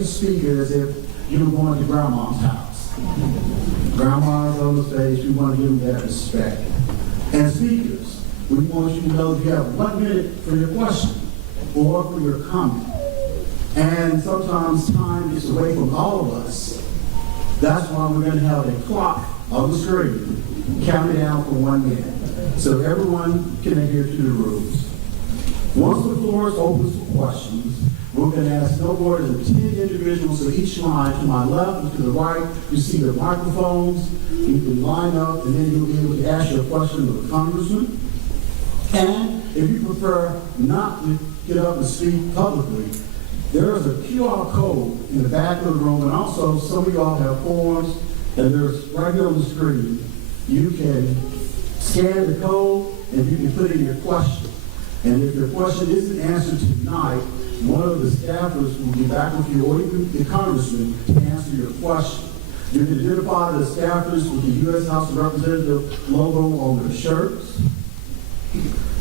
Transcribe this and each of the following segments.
every speaker as if you were going to grandma's house. Grandma's on the stage, we want to give them that respect. And speakers, we want you to know that you have 1 minute for your question or for your comment. And sometimes time gets away from all of us. That's why we're going to have a clock on the screen counting down for 1 minute so everyone can adhere to the rules. Once the floor is open for questions, we're going to ask no more than 10 individuals of each line. To my left and to the right, you see the microphones. You can line up, and then you'll be able to ask your question to the Congressman. And if you prefer not to get up and speak publicly, there is a QR code in the back of the room, and also some of y'all have forms, and there's right here on the screen. You can scan the code, and you can put in your question. And if your question isn't answered tonight, one of the staffers will be back with you, or even the Congressman, to answer your question. You can identify the staffers with the U.S. House of Representatives logo on their shirts.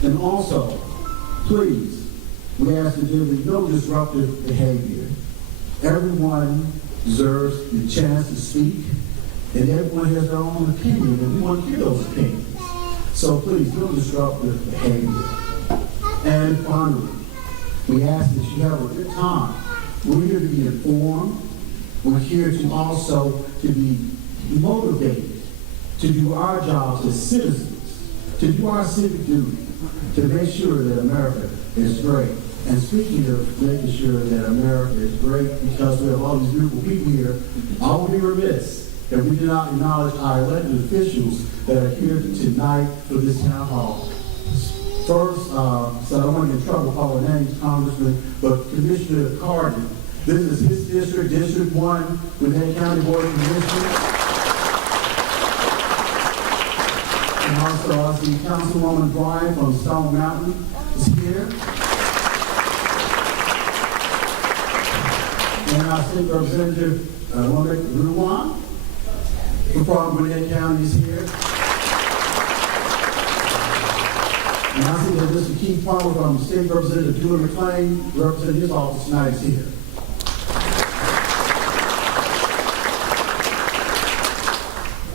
And also, please, we ask that there be no disruptive behavior. Everyone deserves the chance to speak, and everyone has their own opinion, and we want to hear those opinions. So please, no disruptive behavior. And finally, we ask that you have a good time. We're here to be informed. We're here to also to be motivated to do our jobs as citizens, to do our civic duty, to make sure that America is great. And speaking of making sure that America is great, because we have all these beautiful people here, I would be remiss if we did not acknowledge our elected officials that are here tonight for this town hall. First, so I don't want to get in trouble calling names, Congressman, but Commissioner Carden. This is his district, District 1, Gwinnett County Board of Commissioners. And also, I see Councilwoman Bryan from Stone Mountain is here. And I see Representative Ruwan from Gwinnett County is here. And I see that Mr. Keith Palmer from State Representative Julie McClain, representing his office tonight, is here.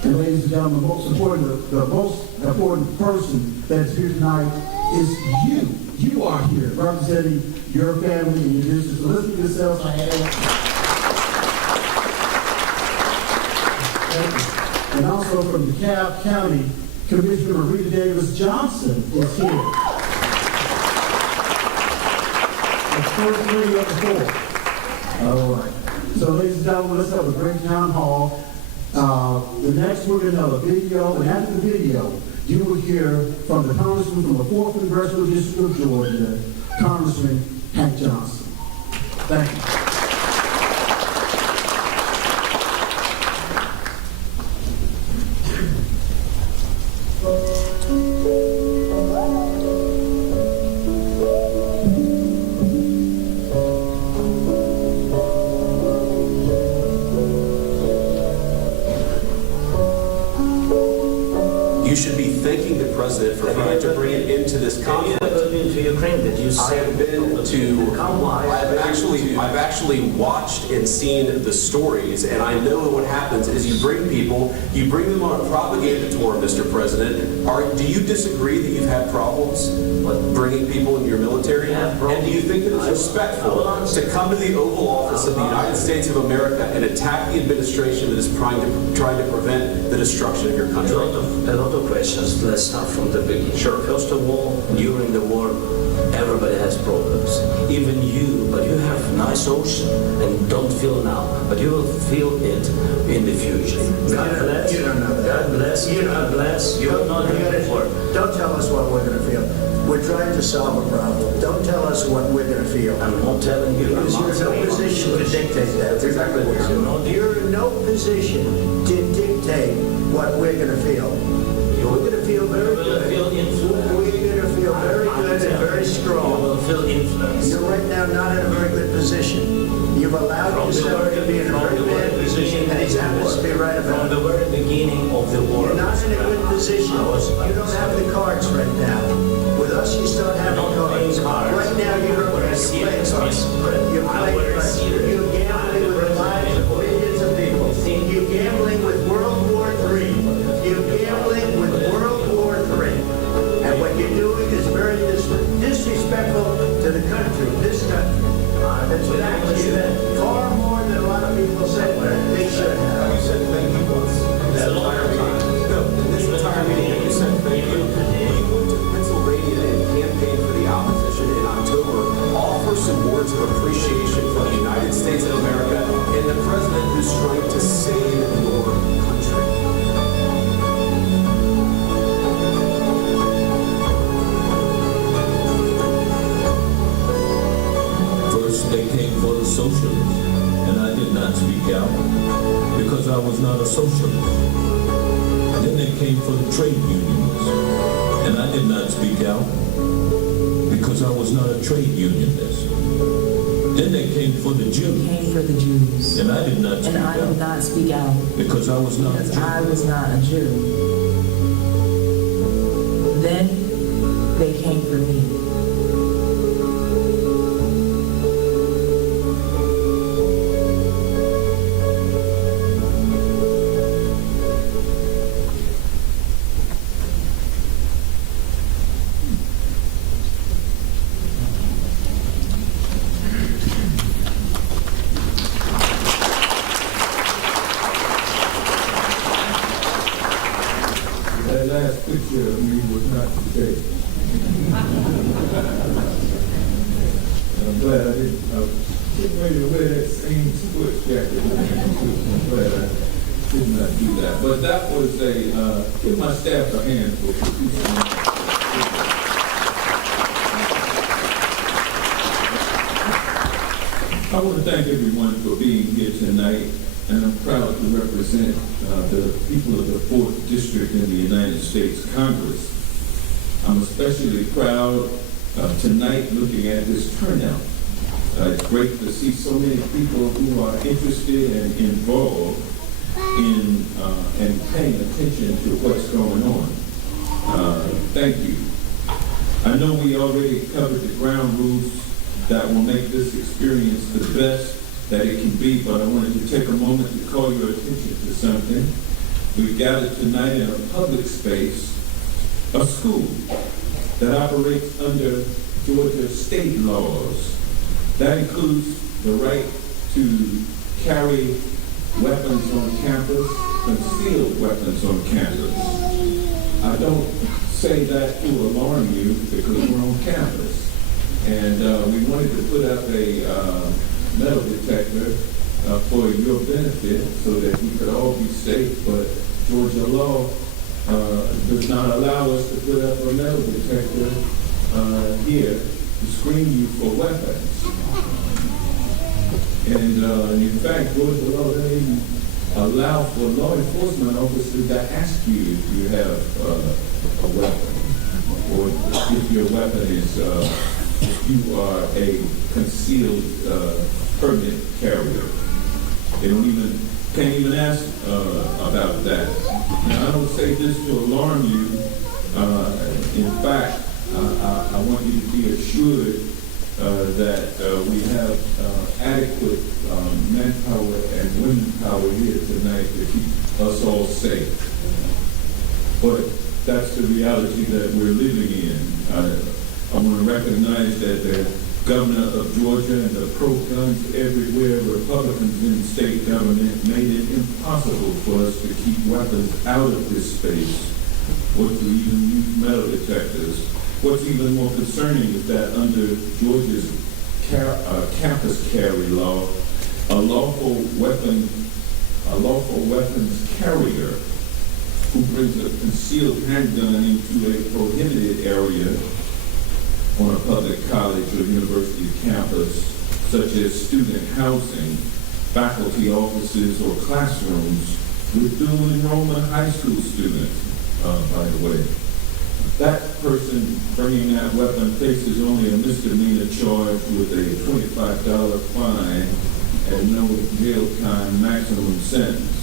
And ladies and gentlemen, the most important person that's here tonight is you. You are here representing your family and your district. So let's give yourselves a hand. And also from DeKalb County, Commissioner Rita Davis Johnson is here. The first lady of the four. All right. So ladies and gentlemen, let's have a great town hall. The next we're going to have a video, and after the video, you will hear from the Congressman from the 4th Congressional District of Georgia, Congressman Hank Johnson. Thank you. You should be thanking the president for trying to bring it into this conflict. Have you ever been to Ukraine? That you I have been to. I've actually watched and seen the stories, and I know what happens is you bring them on a propaganda tour, Mr. President. Do you disagree that you've had problems bringing people in your military? And do you think that it's respectful to come to the Oval Office of the United States of America and attack the administration that is trying to prevent the destruction of your country? A lot of questions. Let's start from the beginning. Sure. First of all, during the war, everybody has problems. Even you, but you have nice ocean and don't feel now, but you will feel it in the future. God bless. You don't know that. God bless. You God bless. You are not here for. Don't tell us what we're going to feel. We're trying to solve a problem. Don't tell us what we're going to feel. I'm not telling you. Because you're in no position to dictate that. That's exactly what you're in no position to dictate what we're going to feel. We're going to feel very good. Feel influence. We're going to feel very good and very strong. You will feel influence. You're right now not in a very good position. You've allowed yourself to be in a very bad position, and he happens to be right about it. From the very beginning of the war. You're not in a good position. You don't have the cards right now. With us, you start having cards. Right now, you're playing cards. You're playing cards. You're gambling socialist, and I did not speak out because I was not a socialist. Then they came for the trade unionists, and I did not speak out because I was not a trade unionist. Then they came for the Jews. Came for the Jews. And I did not speak And I did out not speak out because I was not a because Jew. I was not a Jew. Then they came for me. That last picture of me was not today. I'm glad I didn't. I was getting ready to wear that same sports jacket. I'm glad I did not do that. But that was give my staff a hand for producing that. I want to thank everyone for being here tonight, and I'm proud to represent the people of the 4th District in the United States Congress. I'm especially proud tonight looking at this turnout. It's great to see so many people who are interested and involved in and paying attention to what's going on. Thank you. I know we already covered the ground rules that will make this experience the best that it can be, but I wanted to take a moment to call your attention to something. We've gathered tonight in a public space, a school that operates under Georgia state laws. That includes the right to carry weapons on campus, concealed weapons on campus. I don't say that to alarm you because we're on campus. And we wanted to put up a metal detector for your benefit so that we could all be safe, but Georgia law does not allow us to put up a metal detector here to screen you for weapons. And in fact, Georgia law doesn't even allow for law enforcement officers to ask you if you have a weapon, or if your weapon is if you are a concealed permit carrier. They can't even ask about that. Now, I don't say this to alarm you. In fact, I want you to be assured that we have adequate manpower and womenpower here tonight to keep us all safe. But that's the reality that we're living in. I want to recognize that the governor of Georgia and the pro-guns everywhere, Republicans in state government, made it impossible for us to keep weapons out of this space or to even use metal detectors. What's even more concerning is that under Georgia's campus carry law, a lawful weapons carrier who brings a concealed handgun into a prohibited area on a public college or university campus, such as student housing, faculty offices, or classrooms, with dual enrollment high school students, by the way. That person bringing that weapon faces only a misdemeanor charge with a $25 fine and no jail time maximum sentence.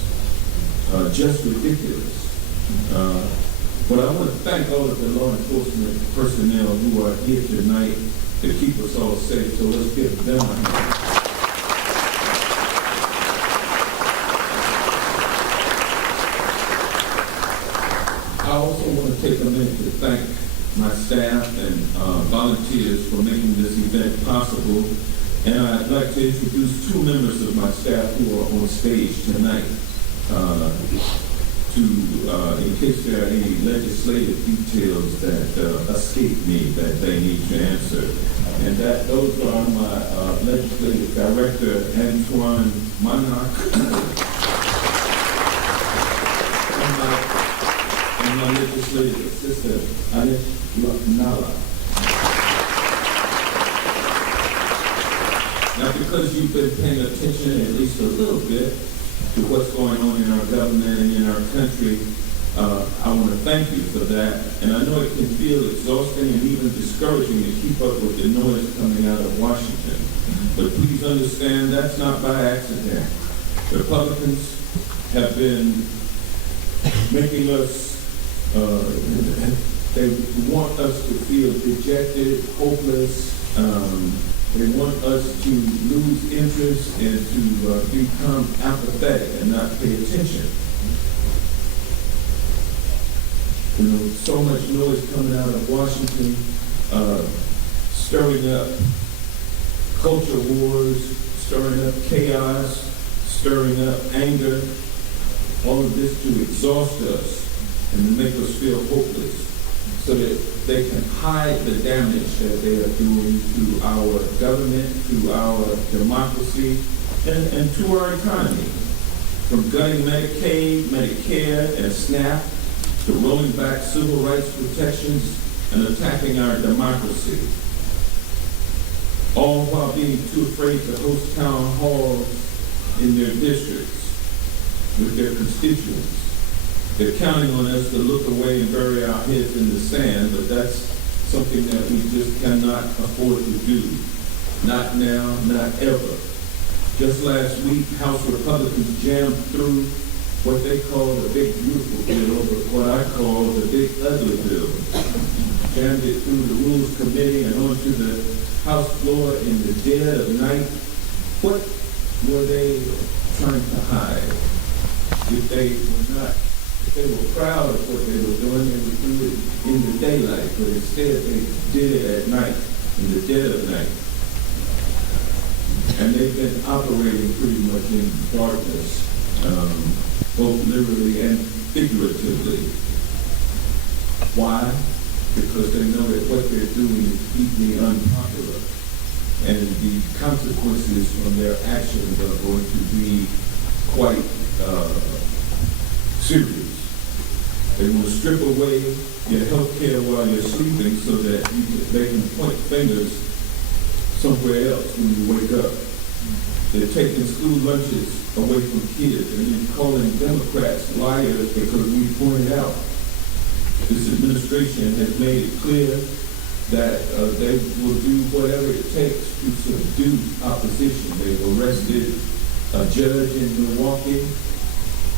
Just ridiculous. But I want to thank all of the law enforcement personnel who are here tonight to keep us all safe. So let's give them a hand. I also want to take a minute to thank my staff and volunteers for making this event possible. And I'd like to introduce two members of my staff who are on stage tonight. In case there are any legislative details that escape me that they need to answer. And those are my legislative director, Antoine Monarch, and my legislative assistant, Anish Nala. Now, to because you've been paying attention at least a little bit to what's going on in our government and in our country, I want to thank you for that. And I know it can feel exhausting and even discouraging to keep up with the noise coming out of Washington. But please understand that's not by accident. Republicans have been making us, they want us to feel dejected, hopeless. They want us to lose interest and to become apathetic and not pay attention. You know, so much noise coming out of Washington, stirring up culture wars, stirring up chaos, stirring up anger, all of this to exhaust us and to make us feel hopeless so that they can hide the damage that they are doing to our government, to our democracy, and to our economy. From gutting Medicaid, Medicare, and SNAP, to rolling back civil rights protections and attacking our democracy, all while being too afraid to host town halls in their districts with their constituents. They're counting on us to look away and bury our heads in the sand, but that's something that we just cannot afford to do. Not now, not ever. Just last week, House Republicans jammed through what they call the big beautiful bill, but what I call the big ugly bill. Jammed it through the Rules Committee and onto the House floor in the dead of night. What were they trying to hide? If they were proud of what they were doing, they would do it in the daylight, but instead they did it at night, in the dead of night. And they've been operating pretty much in darkness, both literally and figuratively. Why? Because they know that what they're doing is deeply unpopular, and the consequences from their actions are going to be quite serious. They want to strip away your health care while you're sleeping so that they can point fingers somewhere else when you wake up. They're taking school lunches away from kids and then calling Democrats liars because we pointed out this administration has made it clear that they will do whatever it takes to subdue opposition. They've arrested a judge in Milwaukee.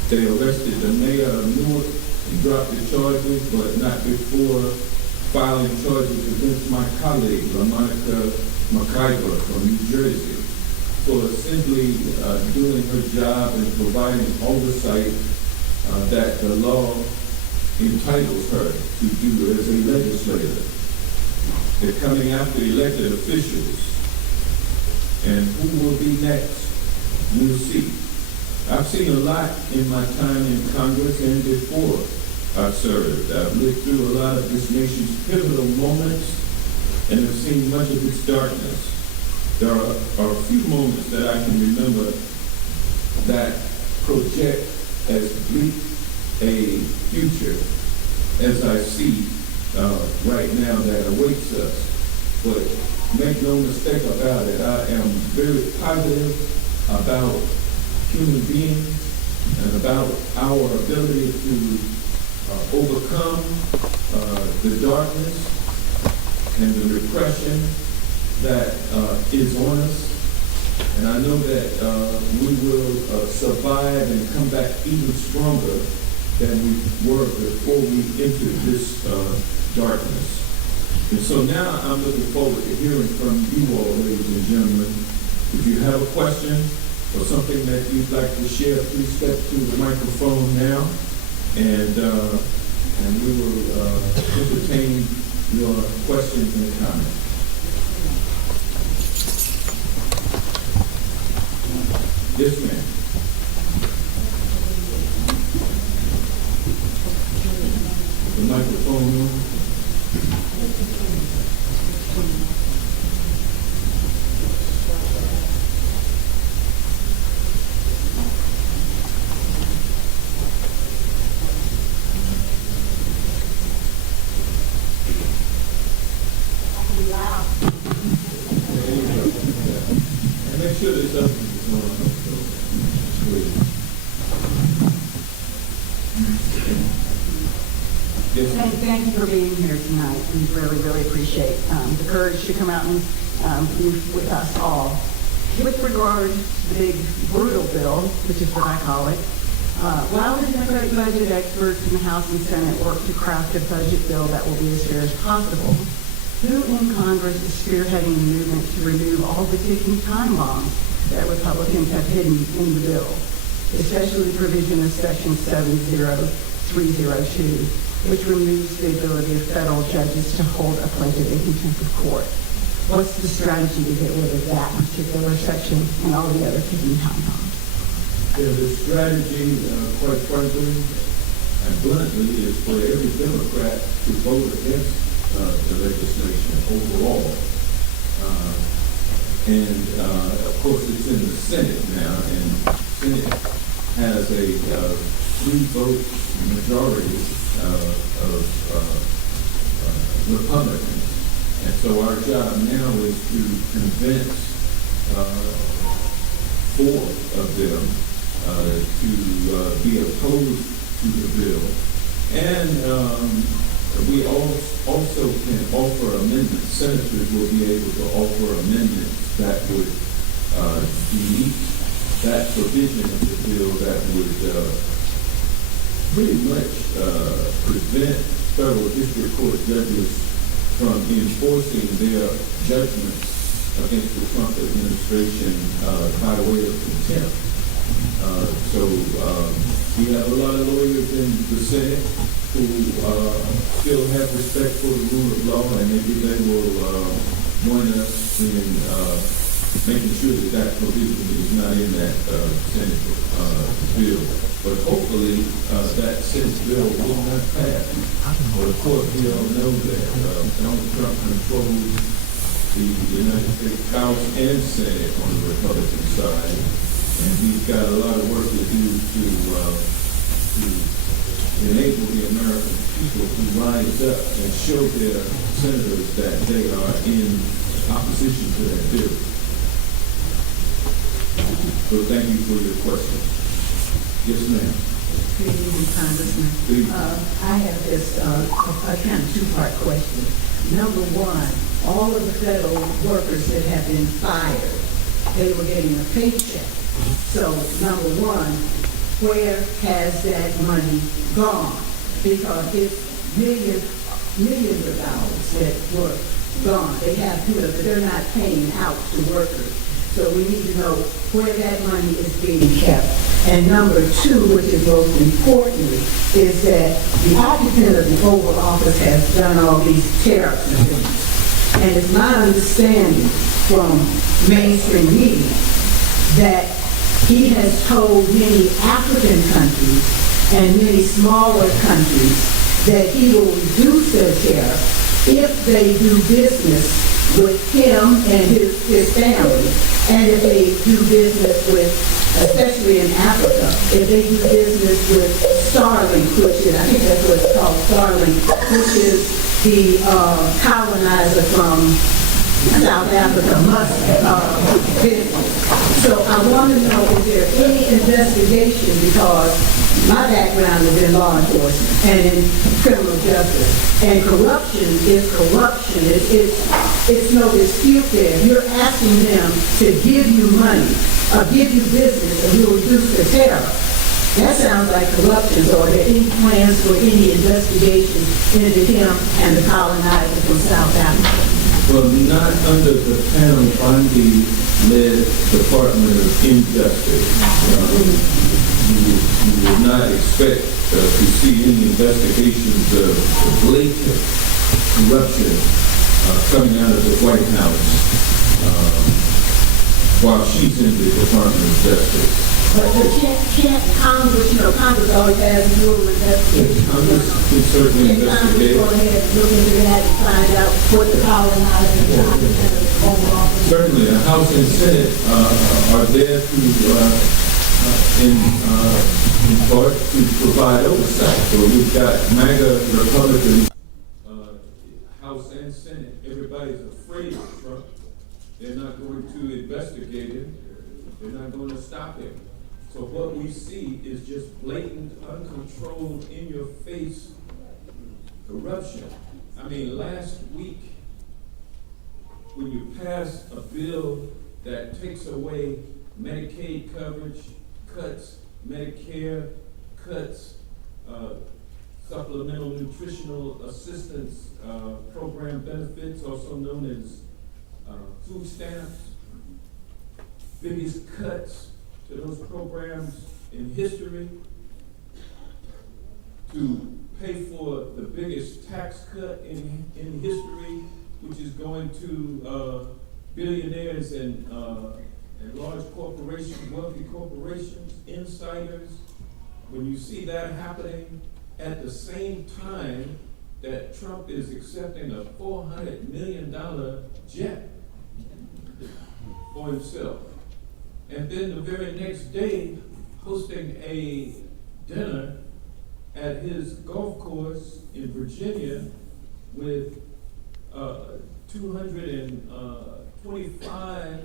They arrested the mayor of Newark and dropped the charges, but not before filing charges against my colleague, LaMonica McIver from New Jersey, for simply doing her job and providing oversight that the law entitles her to do as a legislator. They're coming after elected officials. And who will be next? We'll see. I've seen a lot in my time in Congress and before I've served. I've lived through a lot of this nation's pivotal moments and have seen much of its darkness. There are a few moments that I can remember that project as bleak a future as I see right now that awaits us. But make no mistake about it, I am very positive about human beings and about our ability to overcome the darkness and the repression that is on us. And I know that we will survive and come back even stronger than we were before we entered this darkness. And so now I'm looking forward to hearing from you all, ladies and gentlemen. If you have a question or something that you'd like to share, please step to the microphone now, and we will entertain your questions and comments. Yes, ma'am. The microphone. sure there's other things going on. So, please. Yes. Thank you for being here tonight. We really, really appreciate the courage to come out and be with us all. With regard to the big brutal bill, which is what I call it, while the Democratic budget experts in the House and Senate work to craft a budget bill that will be as fair as possible, who in Congress is spearheading the movement to remove all the ticking time bombs that Republicans have hidden in the bill, especially the provision of Section 70302, which removes the ability of federal judges to hold a plaintiff in contempt of court? What's the strategy to get rid of that particular section and all the other ticking time bombs? Yeah, the strategy, quite frankly and bluntly, is for every Democrat to vote against the legislation overall. Of course, it's in the Senate now, and the Senate has a 3-vote majority of Republicans. And so our job now is to convince 4 of them to be opposed to the bill. And we also can offer amendments. Senators will be able to offer amendments that would delete that provision of the bill that would pretty much prevent federal district court judges from enforcing their judgments against the Trump administration by way of contempt. We have a lot of lawyers in the Senate who still have respect for the rule of law, and maybe they will join us in making sure that that provision is not in that Senate bill. But hopefully that Senate bill will not pass. But of course, we all know that Donald Trump controls the United States House and Senate on the Republican side, and he's got a lot of work to do to enable the American people to rise up and show their senators that they are in opposition to that bill. So thank you for your question. Yes, ma'am. Good evening, Congressman. Please. I have this a kind of 2-part question. Number one, all of the federal workers that have been fired, they were getting a paycheck. So, number one, where has that money gone? Because it's millions of dollars that were gone. They have, but they're not paying out to workers. So we need to know where that money is being kept. And number two, which is most importantly, is that the occupant of the Oval Office has done all these tariffs and things. And it's my understanding from mainstream media that he has told many African countries and many smaller countries that he will reduce their tariffs if they do business with him and his family, and if they do business with, especially in Africa, if they do business with Starlink, which is, I think that's what it's called, Starlink, which is the colonizer from South Africa, business. So I want to know, is there any investigation, because my background is in law enforcement and in criminal justice, and corruption is corruption. It's no dispute there. You're asking them to give you money, or give you business, and you'll reduce the tariff. That sounds like corruption. So are there any plans for any investigation into him and the colonizer from South Africa? Well, not under the Pam Bondi-led Department of Injustice. You would not expect to see any investigations of blatant corruption coming out of the White House while she's in the Department of Justice. But can't Congress, Congress always has a little investigation. Congress can certainly investigate. Go ahead and look into that and find out what the colonizer is. Certainly, the House and Senate are there to, in part, to provide oversight. So we've got MAGA Republicans, House and Senate. Everybody's afraid of Trump. They're not going to investigate him. They're not going to stop him. So what we see is just blatant, uncontrolled, in-your-face corruption. I mean, last week, when you pass a bill that takes away Medicaid coverage, cuts Medicare, cuts supplemental nutritional assistance program benefits, also known as food stamps, biggest cuts to those programs in history, to pay for the biggest tax cut in history, which is going to billionaires and large corporations, wealthy corporations, insiders. When you see that happening at the same time that Trump is accepting a $400 million jet for himself, and then the very next day hosting a dinner at his golf course in Virginia with 225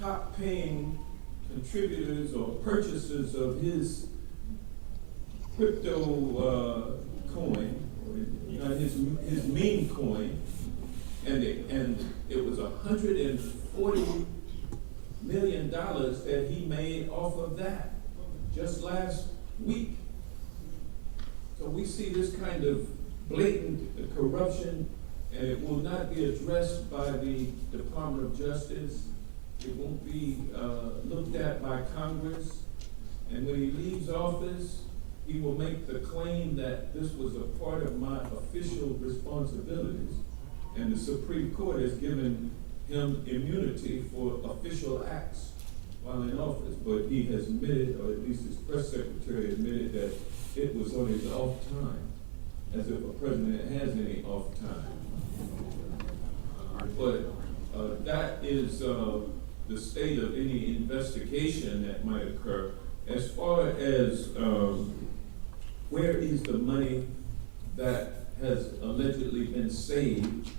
top-paying contributors or purchasers of his crypto coin, or his meme coin, and it was $140 million that he made off of that just last week. So we see this kind of blatant corruption, and it will not be addressed by the Department of Justice. It won't be looked at by Congress. And when he leaves office, he will make the claim that this was a part of my official responsibilities. And the Supreme Court has given him immunity for official acts while in office. But he has admitted, or at least his press secretary admitted, that it was on his off time, as if a president has any off time. But that is the state of any investigation that might occur. As far as where is the money that has allegedly been saved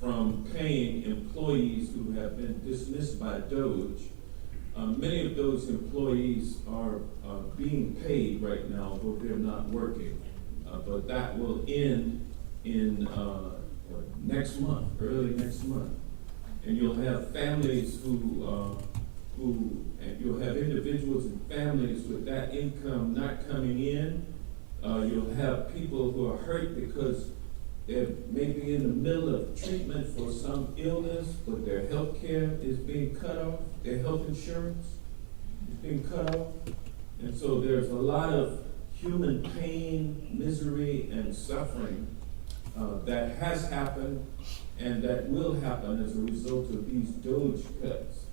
from paying employees who have been dismissed by DOJ, many of those employees are being paid right now, although they're not working. But that will end in next month, early next month. And you'll have families and you'll have individuals and families with that income not coming in. You'll have people who are hurt because they're maybe in the middle of treatment for some illness, but their health care is being cut off, their health insurance is being cut off. And so there's a lot of human pain, misery, and suffering that has happened and that will happen as a result of these DOJ cuts.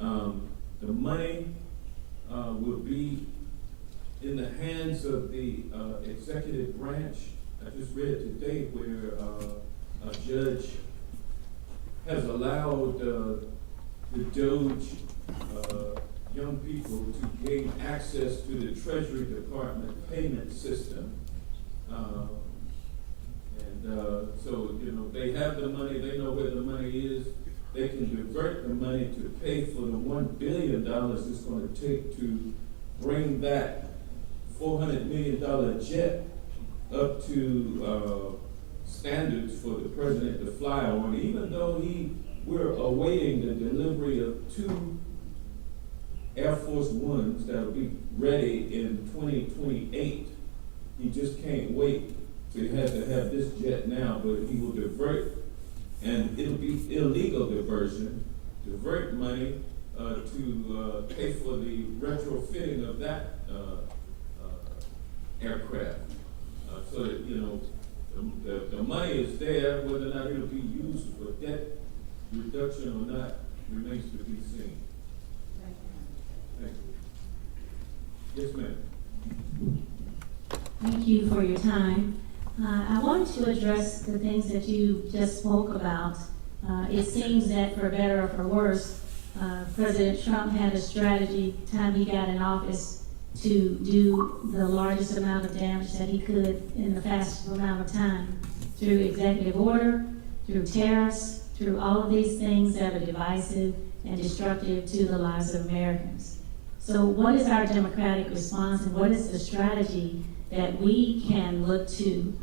The money will be in the hands of the executive branch. I just read today where a judge has allowed the DOJ young people to gain access to the Treasury Department payment system. So, they have the money, they know where the money is. They can divert the money to pay for the $1 billion it's going to take to bring that $400 million jet up to standards for the president to fly on, even though we're awaiting the delivery of 2 Air Force Ones that will be ready in 2028. He just can't wait. So he has to have this jet now, but he will divert, and it'll be illegal diversion, divert money to pay for the retrofitting of that aircraft. So that, the money is there, whether or not it'll be used for debt reduction or not remains to be seen. Thank you. Yes, ma'am. Thank you for your time. I wanted to address the things that you just spoke about. It seems that for better or for worse, President Trump had a strategy time he got in office to do the largest amount of damage that he could in the fastest amount of time through executive order, through tariffs, through all of these things that are divisive and destructive to the lives of Americans. So what is our democratic response, and what is the strategy that we can look to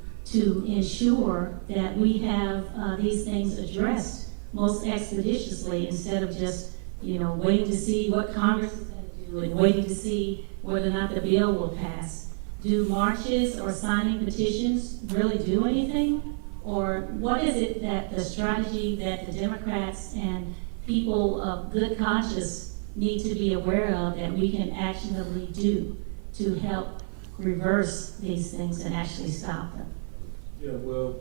ensure that we have these things addressed most expeditiously, instead of just, waiting to see what Congress is going to do and waiting to see whether or not the bill will pass? Do marches or signing petitions really do anything? Or what is it that the strategy that the Democrats and people of good conscience need to be aware of that we can actionably do to help reverse these things and actually stop them? Yeah, well,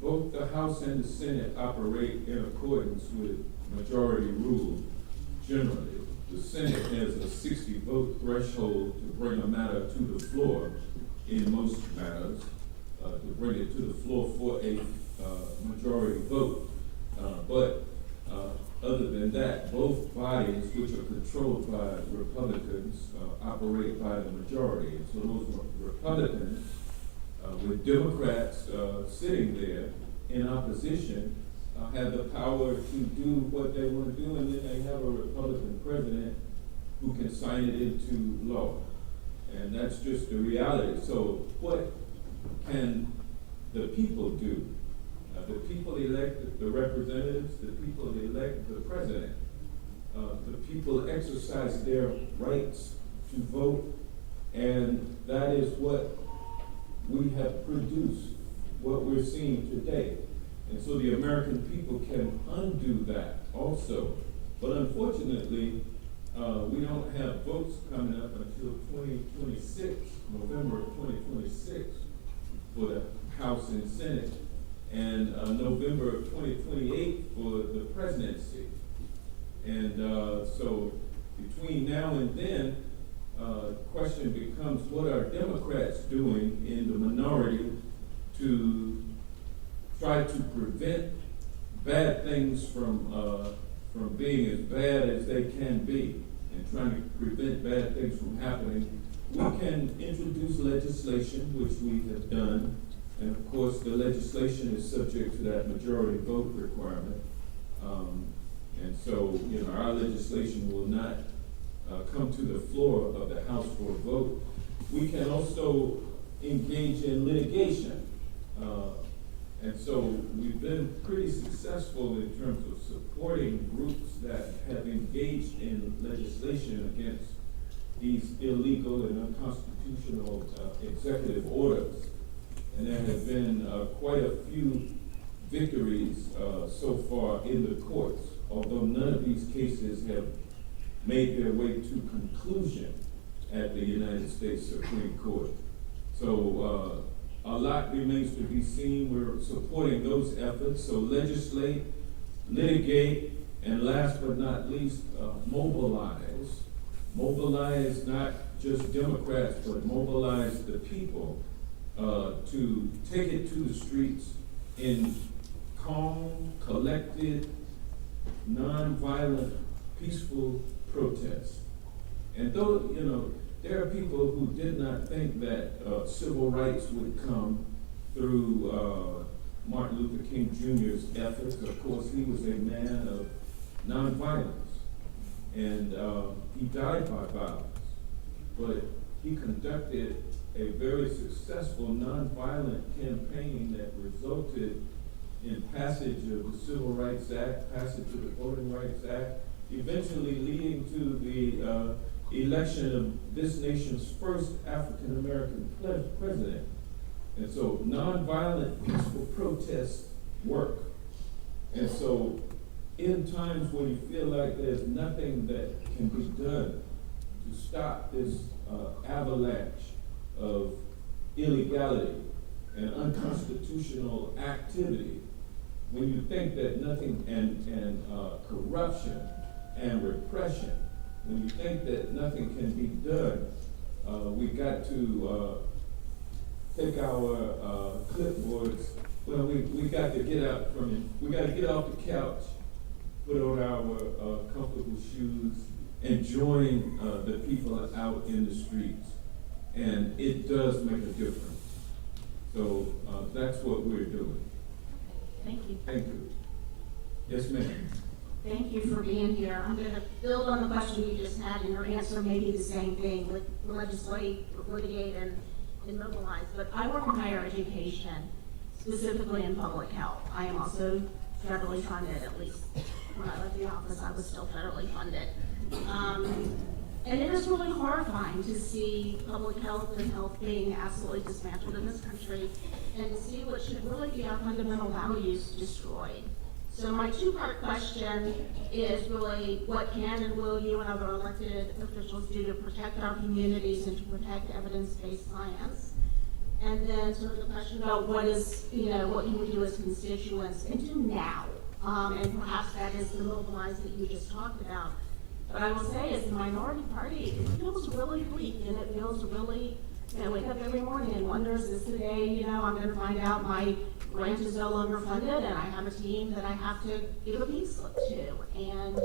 both the House and the Senate operate in accordance with majority rule generally. The Senate has a 60-vote threshold to bring a matter to the floor in most matters, to bring it to the floor for a majority vote. But other than that, both bodies, which are controlled by Republicans, operate by the majority. And so those Republicans, with Democrats sitting there in opposition, have the power to do what they want to do, and then they have a Republican president who can sign it into law. And that's just the reality. So what can the people do? The people elect the representatives, the people elect the president. The people exercise their rights to vote, and that is what we have produced, what we're seeing today. And so the American people can undo that also. But unfortunately, we don't have votes coming up until 2026, November of 2026, for the House and Senate, and November of 2028 for the presidency. And so between now and then, the question becomes, what are Democrats doing in the minority to try to prevent bad things from being as bad as they can be, and trying to prevent bad things from happening? We can introduce legislation, which we have done, and of course the legislation is subject to that majority vote requirement. And so, our legislation will not come to the floor of the House for a vote. We can also engage in litigation. And so we've been pretty successful in terms of supporting groups that have engaged in legislation against these illegal and unconstitutional executive orders. And there have been quite a few victories so far in the courts, although none of these cases have made their way to conclusion at the United States Supreme Court. So a lot remains to be seen. We're supporting those efforts. So legislate, litigate, and last but not least, mobilize. Mobilize not just Democrats, but mobilize the people to take it to the streets in calm, collected, nonviolent, peaceful protest. And though, there are people who did not think that civil rights would come through Martin Luther King Jr.'s efforts. Of course, he was a man of nonviolence, and he died by violence. But he conducted a very successful nonviolent campaign that resulted in passage of the Civil Rights Act, passage of the Voting Rights Act, eventually leading to the election of this nation's first African-American president. And so nonviolent, peaceful protests work. And so in times when you feel like there's nothing that can be done to stop this avalanche of illegality and unconstitutional activity, when you think that nothing, and corruption and repression, when you think that nothing can be done, we got to take our clipboards. Well, we got to get out from it. We got to get off the couch, put on our comfortable shoes, and join the people out in the streets. And it does make a difference. So that's what we're doing. Thank you. Thank you. Yes, ma'am. Thank you for being here. I'm going to build on the question you just had, and your answer may be the same thing, with legislate, litigate, and mobilize. But I work in higher education, specifically in public health. I am also federally funded, at least when I left the office, I was still federally funded. And it is really horrifying to see public health and health being absolutely dismantled in this country, and to see what should really be our fundamental values destroyed. So my two-part question is really, what can and will you and other elected officials do to protect our communities and to protect evidence-based science? And then sort of the question about what is, what you would do as constituents and do now. And perhaps that is the mobilize that you just talked about. But I will say, as the minority party, it feels really bleak, and it feels really, wake up every morning and wonder, is this the day, I'm going to find out my grant is no longer funded, and I have a team that I have to give a pink slip to. And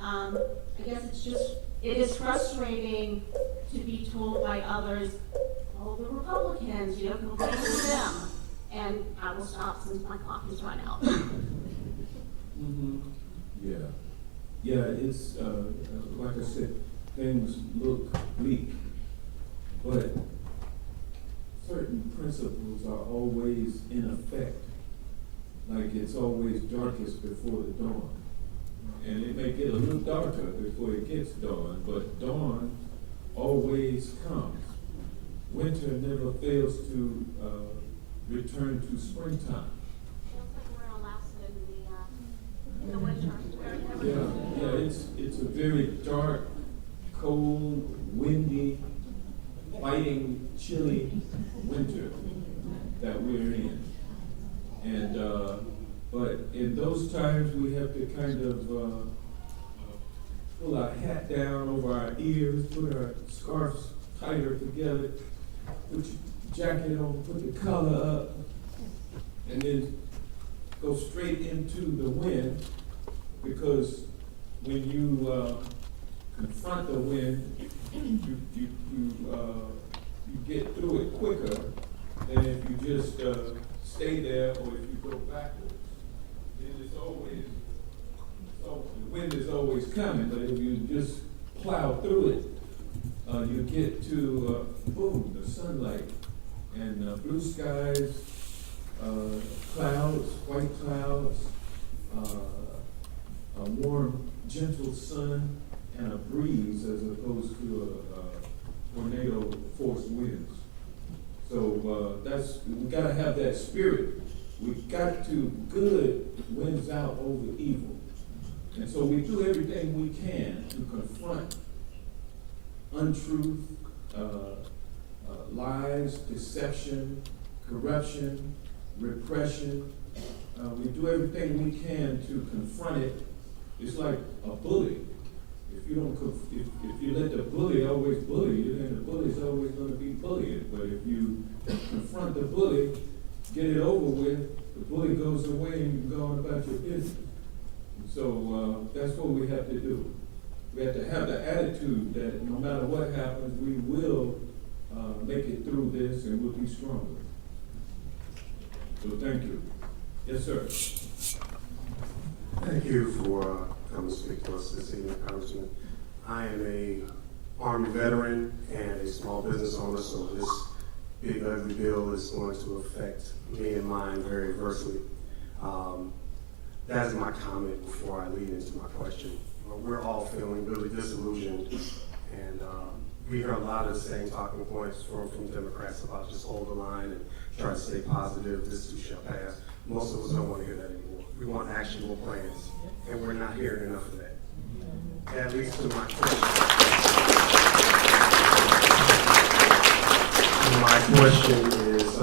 I guess it is frustrating to be told by others, oh, the Republicans, complain to them. And I will stop since my clock has run out. Yeah. Yeah, it's, like I said, things look bleak, but certain principles are always in effect, like it's always darkest before the dawn. And it may get a little darker before it gets dawn, but dawn always comes. Winter never fails to return to springtime. Feels like we're Alaska in the winter. Yeah, it's a very dark, cold, windy, biting, chilly winter that we're in. And, but in those times we have to kind of pull our hat down over our ears, put our scarves tighter together, put your jacket on, put the collar up, and then go straight into the wind, because when you confront the wind, you get through it quicker than if you just stay there, or if you go backwards. Then the wind is always coming, but if you just plow through it, you get to boom, the sunlight and blue skies, clouds, white clouds, a warm, gentle sun, and a breeze as opposed to a tornado force winds. So we gotta have that spirit. We got to good wins out over evil. And so we do everything we can to confront untruth, lies, deception, corruption, repression. We do everything we can to confront it. It's like a bully. If you let the bully always bully you, then the bully's always going to be bullying. But if you confront the bully, get it over with, the bully goes away and you go on about your business. And so that's what we have to do. We have to have the attitude that no matter what happens, we will make it through this and we'll be stronger. So thank you. Yes, sir. Thank you for coming to speak to us this evening, Congressman. I am a Army veteran and a small business owner, so this big ugly bill is going to affect me and mine very adversely. That is my comment before I lead into my question. We're all feeling really disillusioned, and we hear a lot of the same talking points from Democrats about just hold the line and try to stay positive, this too shall pass. Most of us don't want to hear that anymore. We want actionable plans, and we're not hearing enough of that. That leads to my question. My question is,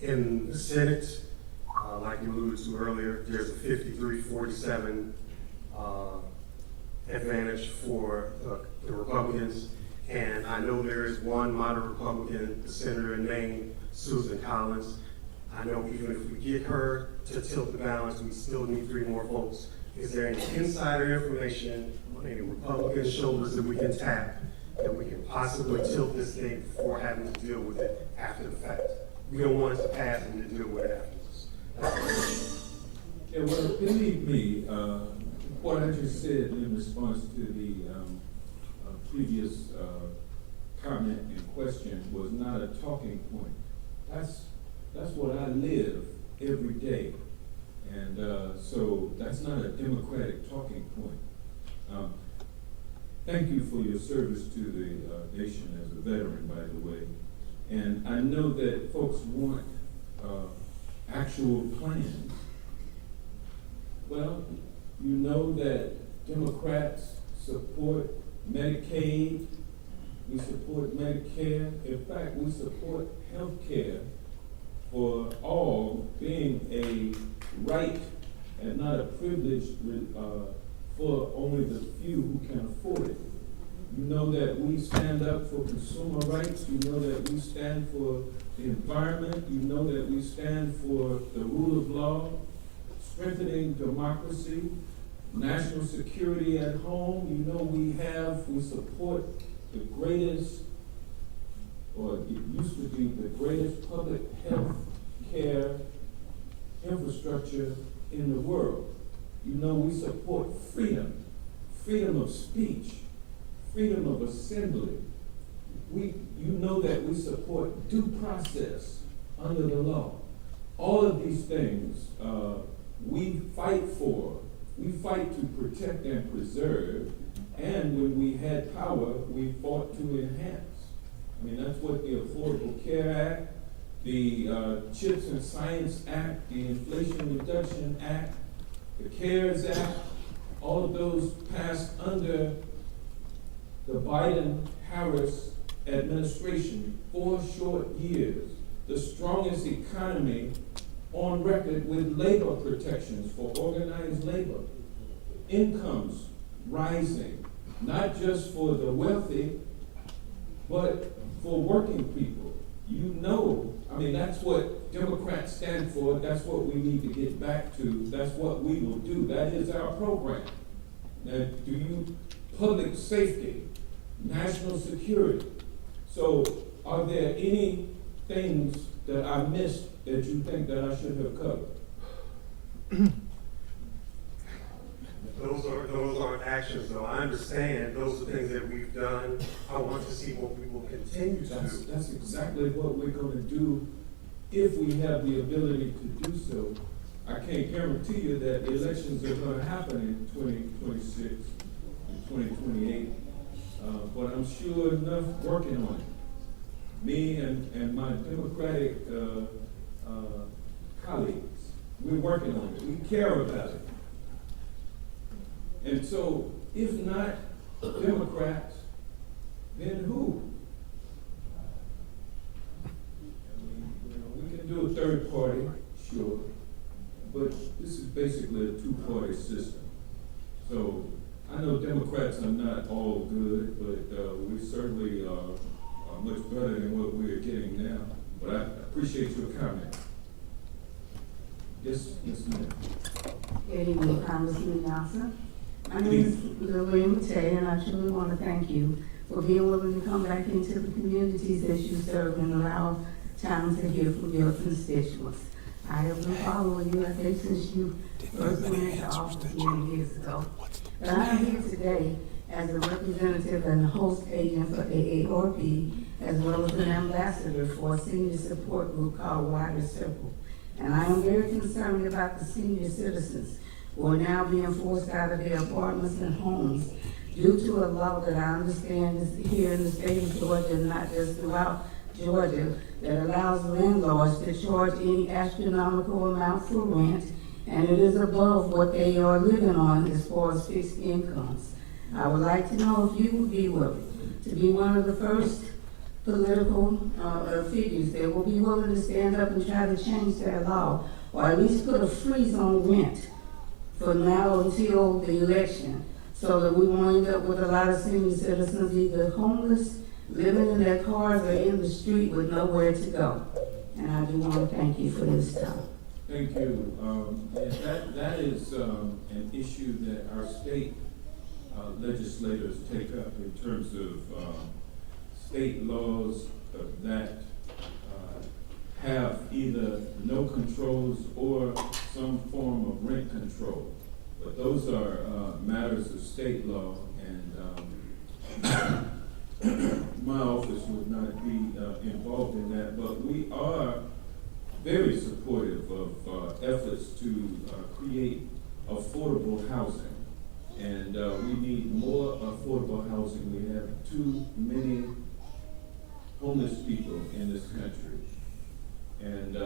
in the Senate, like you alluded to earlier, there's a 53-47 advantage for the Republicans, and I know there is one moderate Republican, the senator in Maine, Susan Collins. I know even if we get her to tilt the balance, we still need 3 more votes. Is there any insider information on any Republican shoulders that we can tap, that we can possibly tilt this thing before having to deal with it after the fact? We don't want it to pass and to deal with it afterwards. Yeah, well, believe me, what I just said in response to the previous comment and question was not a talking point. That's what I live every day. And so that's not a democratic talking point. Thank you for your service to the nation as a veteran, by the way. And I know that folks want actual plans. Well, you know that Democrats support Medicaid, we support Medicare. In fact, we support health care for all being a right and not a privilege for only the few who can afford it. You know that we stand up for consumer rights. You know that we stand for the environment. You know that we stand for the rule of law, strengthening democracy, national security at home. You know we support the greatest, or it used to be the greatest public health care infrastructure in the world. You know we support freedom, freedom of speech, freedom of assembly. You know that we support due process under the law. All of these things we fight for. We fight to protect and preserve, and when we had power, we fought to enhance. I mean, that's what the Affordable Care Act, the CHIPS and Science Act, the Inflation Reduction Act, the CARES Act, all of those passed under the Biden-Harris administration, 4 short years, the strongest economy on record with labor protections for organized labor, incomes rising, not just for the wealthy, but for working people. You know, I mean, that's what Democrats stand for. That's what we need to get back to. That's what we will do. That is our program. Now, do you, public safety, national security. So are there any things that I missed that you think that I should have covered? Those aren't actions, though. I understand those are things that we've done. I want to see what we will continue to do. That's exactly what we're going to do if we have the ability to do so. I can't guarantee you that the elections are going to happen in 2026 and 2028, but I'm sure enough working on it. Me and my Democratic colleagues, we're working on it. We care about it. And so, if not Democrats, then who? I mean, we can do a third party, sure, but this is basically a two-party system. So, I know Democrats are not all good, but we certainly are much better than what we're getting now. But I appreciate your comment. Yes, ma'am. Good evening, Congressman Nelson. My name is Lillian Matei, and I truly want to thank you for being willing to come back into the communities that you serve and allow time to hear from your constituents. I have been following you, I think, since you first went into office many years ago. But I am here today as a representative and host agent for AARP, as well as an ambassador for a senior support group called Wider Circle. And I am very concerned about the senior citizens who are now being forced out of their apartments and homes due to a law that I understand is here in the state of Georgia, and not just throughout Georgia, that allows landlords to charge any astronomical amount for rent, and it is above what they are living on as far as fixed incomes. I would like to know if you would be willing to be one of the first political figures that will be willing to stand up and try to change that law, or at least put a freeze on rent for now until the election, so that we won't end up with a lot of senior citizens either homeless, living in their cars, or in the street with nowhere to go. And I do want to thank you for this time. Thank you. That is an issue that our state legislators take up in terms of state laws that have either no controls or some form of rent control. But those are matters of state law, and my office would not be involved in that. But we are very supportive of efforts to create affordable housing. And we need more affordable housing. We have too many homeless people in this country. And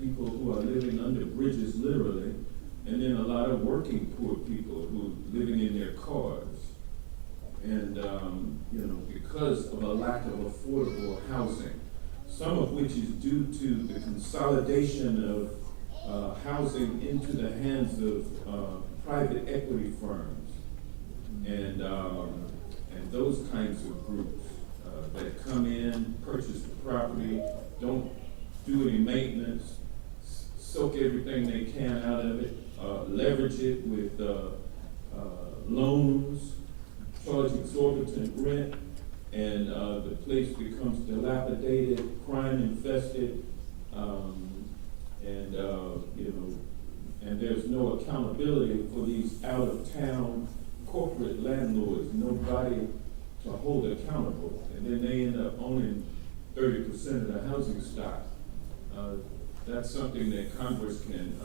people who are living under bridges, literally, and then a lot of working poor people who are living in their cars. And, you know, because of a lack of affordable housing, some of which is due to the consolidation of housing into the hands of private equity firms and those kinds of groups that come in, purchase the property, don't do any maintenance, soak everything they can out of it, leverage it with loans, charge exorbitant rent, and the place becomes dilapidated, crime infested, you know, and there's no accountability for these out-of-town corporate landlords, nobody to hold accountable, and then they end up owning 30% of the housing stock. That's something that Congress can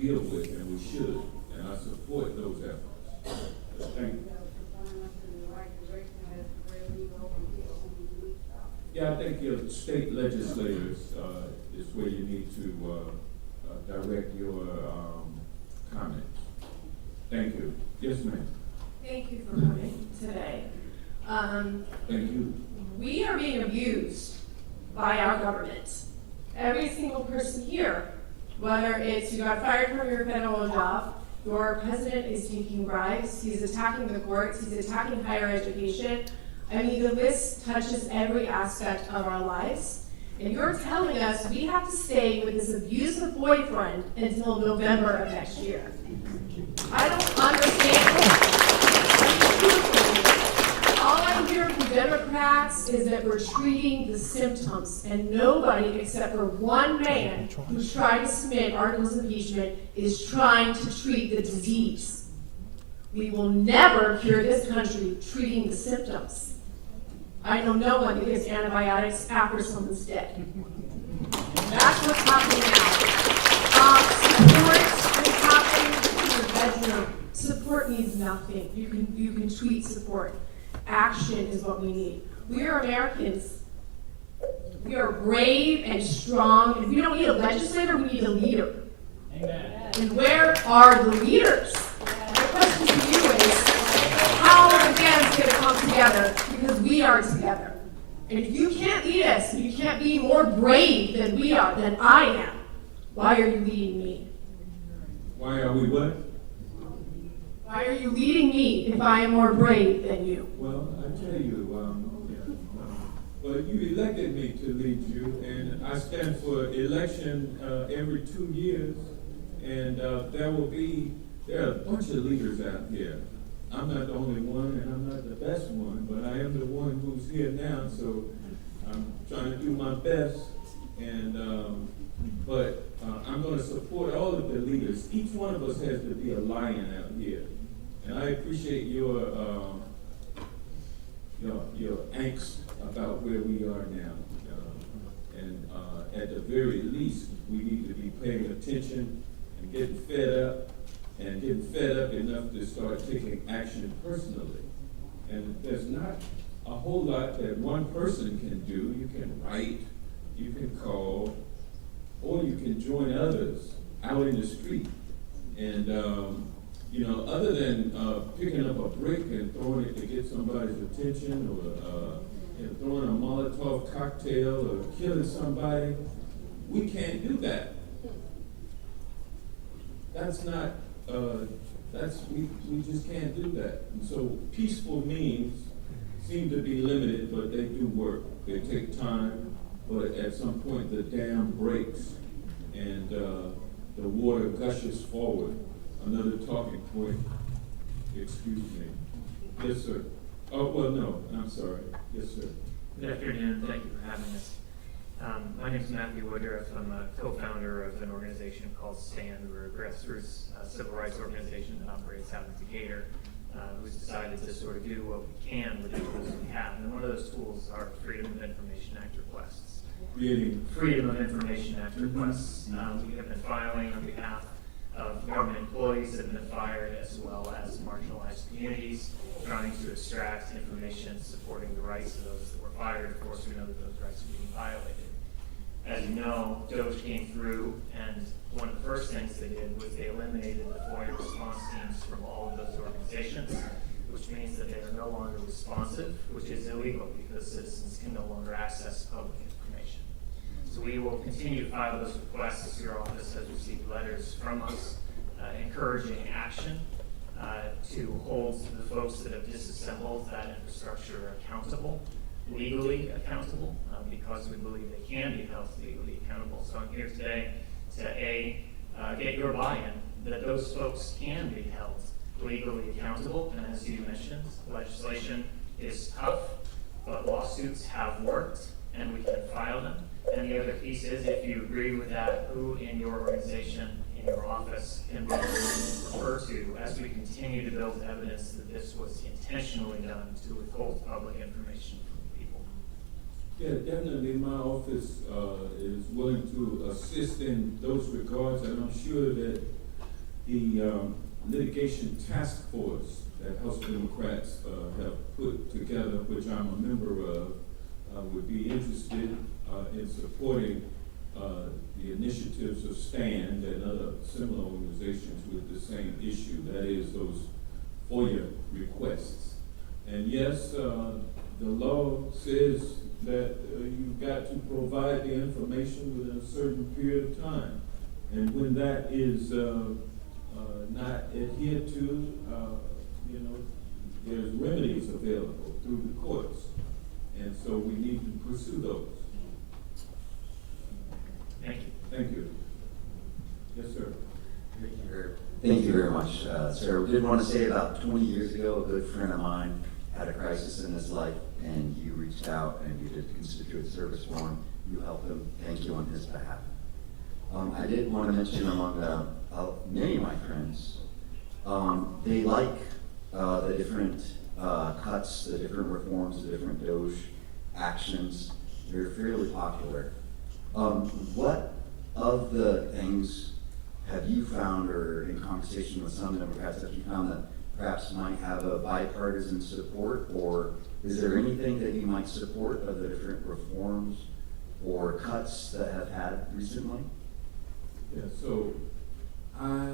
deal with, and we should, and I support those efforts. Thank you. Yeah, I think your state legislators is where you need to direct your comments. Thank you. Yes, ma'am. Thank you for coming today. Thank you. We are being abused by our government. Every single person here, whether it's you got fired from your federal job, your president is taking bribes, he's attacking the courts, he's attacking higher education. I mean, the list touches every aspect of our lives. And you're telling us we have to stay with this abusive boyfriend until November of next year. I don't understand. All I hear from Democrats is that we're treating the symptoms, and nobody except for one man who's trying to submit articles of impeachment is trying to treat the disease. We will never cure this country treating the symptoms. I know no one who gives antibiotics after someone's dead. That's what's happening now. Support is happening in your bedroom. Support means nothing. You can tweet support. Action is what we need. We are Americans. We are brave and strong, and we don't need a legislator, we need a leader. Amen. And where are the leaders? My question to you is, how are the bands going to come together? Because we are together. And if you can't lead us, and you can't be more brave than we are, than I am, why are you leading me? Why are we what? Why are you leading me if I am more brave than you? Well, I tell you, well, you elected me to lead you, and I stand for election every 2 years, and there are a bunch of leaders out here. I'm not the only one, and I'm not the best one, but I am the one who's here now, so I'm trying to do my best, and but I'm going to support all of the leaders. Each one of us has to be a lion out here, and I appreciate your angst about where we are now, and at the very least, we need to be paying attention and getting fed up enough to start taking action personally. And there's not a whole lot that one person can do. You can write, you can call, or you can join others out in the street. And other than picking up a brick and throwing it to get somebody's attention, or throwing a Molotov cocktail, or killing somebody, we can't do that. That's not. We just can't do that. And so peaceful means seem to be limited, but they do work. They take time, but at some point the dam breaks and the water gushes forward. Another talking point. Excuse me. Yes, sir. Oh, well, no, I'm sorry. Yes, sir. Good afternoon. Thank you for having us. My name is Matthew Woodruff. I'm a co-founder of an organization called STAND. We're a grassroots civil rights organization that operates out of Decatur, who's decided to sort of do what we can with the tools we have. And one of those tools are Freedom of Information Act requests. Freedom of Information Act requests. We have been filing on behalf of government employees that have been fired, as well as marginalized communities, trying to extract information supporting the rights of those that were fired. Of course, we know that those rights are being violated. As you know, DOJ came through, and one of the first things they did was they eliminated the FOIA response teams from all of those organizations, which means that they are no longer responsive, which is illegal because citizens can no longer access public information. So we will continue to file those requests. Your office has received letters from us encouraging action to hold the folks that have disassembled that infrastructure accountable, legally accountable, because we believe they can be held legally accountable. So I'm here today to get your buy-in that those folks can be held legally accountable. And as you mentioned, legislation is tough, but lawsuits have worked, and we can file them. And the other piece is, if you agree with that, who in your organization, in your office, can be referred to as we continue to build evidence that this was intentionally done to withhold public information from people. Yeah, definitely my office is willing to assist in those regards, and I'm sure that the litigation task force that House Democrats have put together, which I'm a member of, would be interested in supporting the initiatives of STAND and other similar organizations with the same issue, that is those FOIA requests. And yes, the law says that you've got to provide the information within a certain period of time. And when that is not adhered to, there's remedies available through the courts. And so we need to pursue those. Thank you. Thank you. Yes, sir. Thank you very much, sir. I did want to say about 20 years ago, a good friend of mine had a crisis in his life, and you reached out and you did constituent service for him. You helped him. Thank you on his behalf. I did want to mention among many of my friends, they like the different cuts, the different reforms, the different DOJ actions. They're fairly popular. What of the things have you found, or in conversation with some Democrats, have you found that perhaps might have a bipartisan support, or is there anything that you might support of the different reforms or cuts that have had recently? Yeah, so I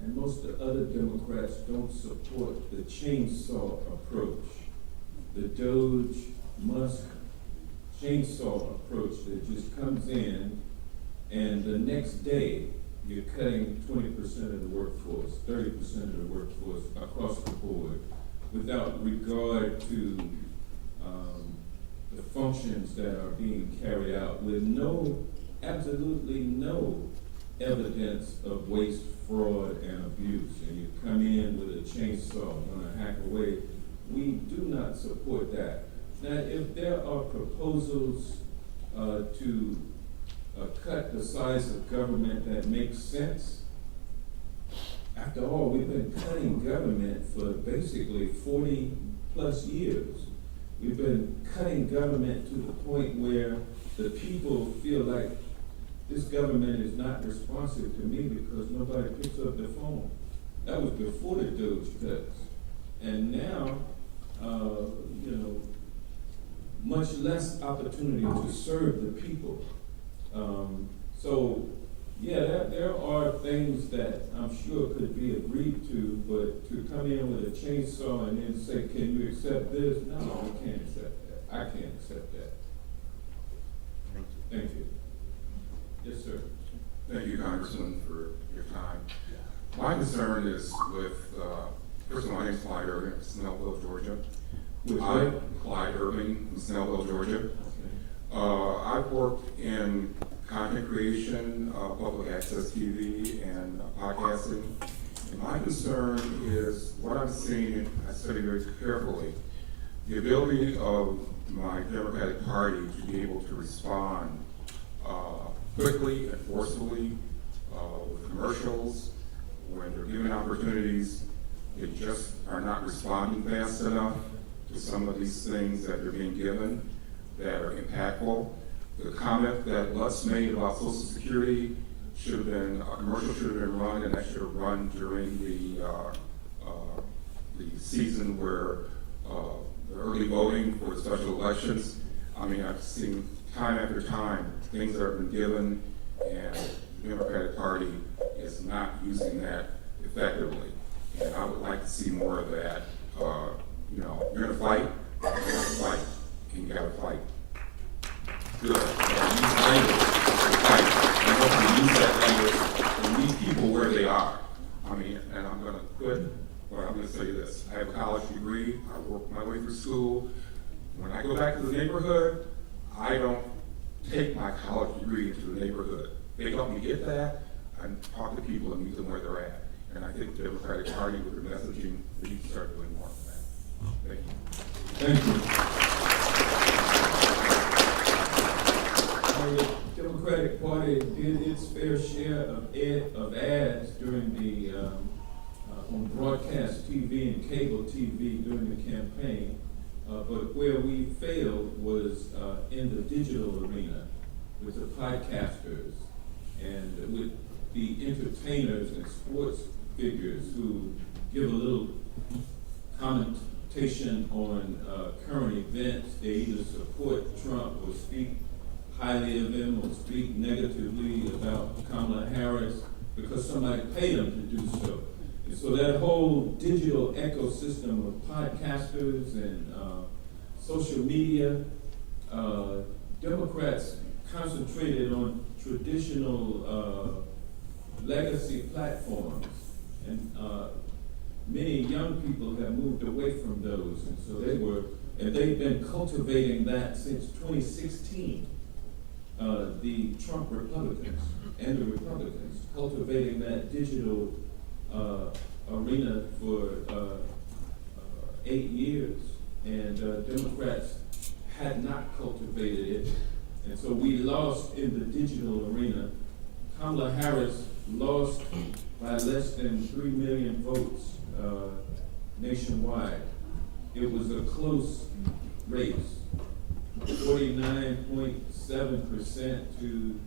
and most of the other Democrats don't support the chainsaw approach, the DOJ Musk chainsaw approach that just comes in and the next day you're cutting 20% of the workforce, 30% of the workforce across the board without regard to the functions that are being carried out with absolutely no evidence of waste, fraud, and abuse. And you come in with a chainsaw, going to hack away. We do not support that. Now, if there are proposals to cut the size of government that makes sense, after all, we've been cutting government for basically 40 plus years. We've been cutting government to the point where the people feel like this government is not responsive to me because nobody picks up the phone. That was before the DOJ cuts. And now, much less opportunity to serve the people. There are things that I'm sure could be agreed to, but to come in with a chainsaw and then say, can you accept this? No, I can't accept that. I can't accept that. Thank you. Yes, sir. Thank you, Congressman, for your time. My concern is with, first of all, my name is Clyde Irving from Snellville, Georgia. Clyde Irving from Snellville, Georgia. I've worked in content creation, public access TV, and podcasting. And my concern is what I'm seeing, I study very carefully, the ability of my Democratic Party to be able to respond quickly and forcefully with commercials when they're given opportunities. They just are not responding fast enough to some of these things that they're being given that are impactful. The comment that Lutz made about Social Security should have been, a commercial should have been run, and that should have run during the season where the early voting for the special elections. I mean, I've seen time after time things that have been given, and the Democratic Party is not using that effectively. And I would like to see more of that. You know, you're gonna fight, and you gotta fight. Good. And use language to fight. And hopefully use that language and meet people where they are. I mean, and I'm gonna quit, but I'm gonna say this. I have a college degree. I worked my way through school. When I go back to the neighborhood, I don't take my college degree into the neighborhood. They help me get that and talk to people and meet them where they're at. And I think the Democratic Party, with their messaging, they need to start doing more of that. Thank you. Thank you. The Democratic Party did its fair share of ads during the on broadcast TV and cable TV during the campaign, but where we failed was in the digital arena with the podcasters and with the entertainers and sports figures who give a little commentation on current events. They either support Trump or speak highly of him or speak negatively about Kamala Harris because somebody paid them to do so. And so that whole digital ecosystem of podcasters and social media, Democrats concentrated on traditional legacy platforms, and many young people have moved away from those, and so they've been cultivating that since 2016. The Trump Republicans and the Republicans cultivating that digital arena for 8 years, and Democrats had not cultivated it, and so we lost in the digital arena. Kamala Harris lost by less than 3 million votes nationwide. It was a close race, 49.7% to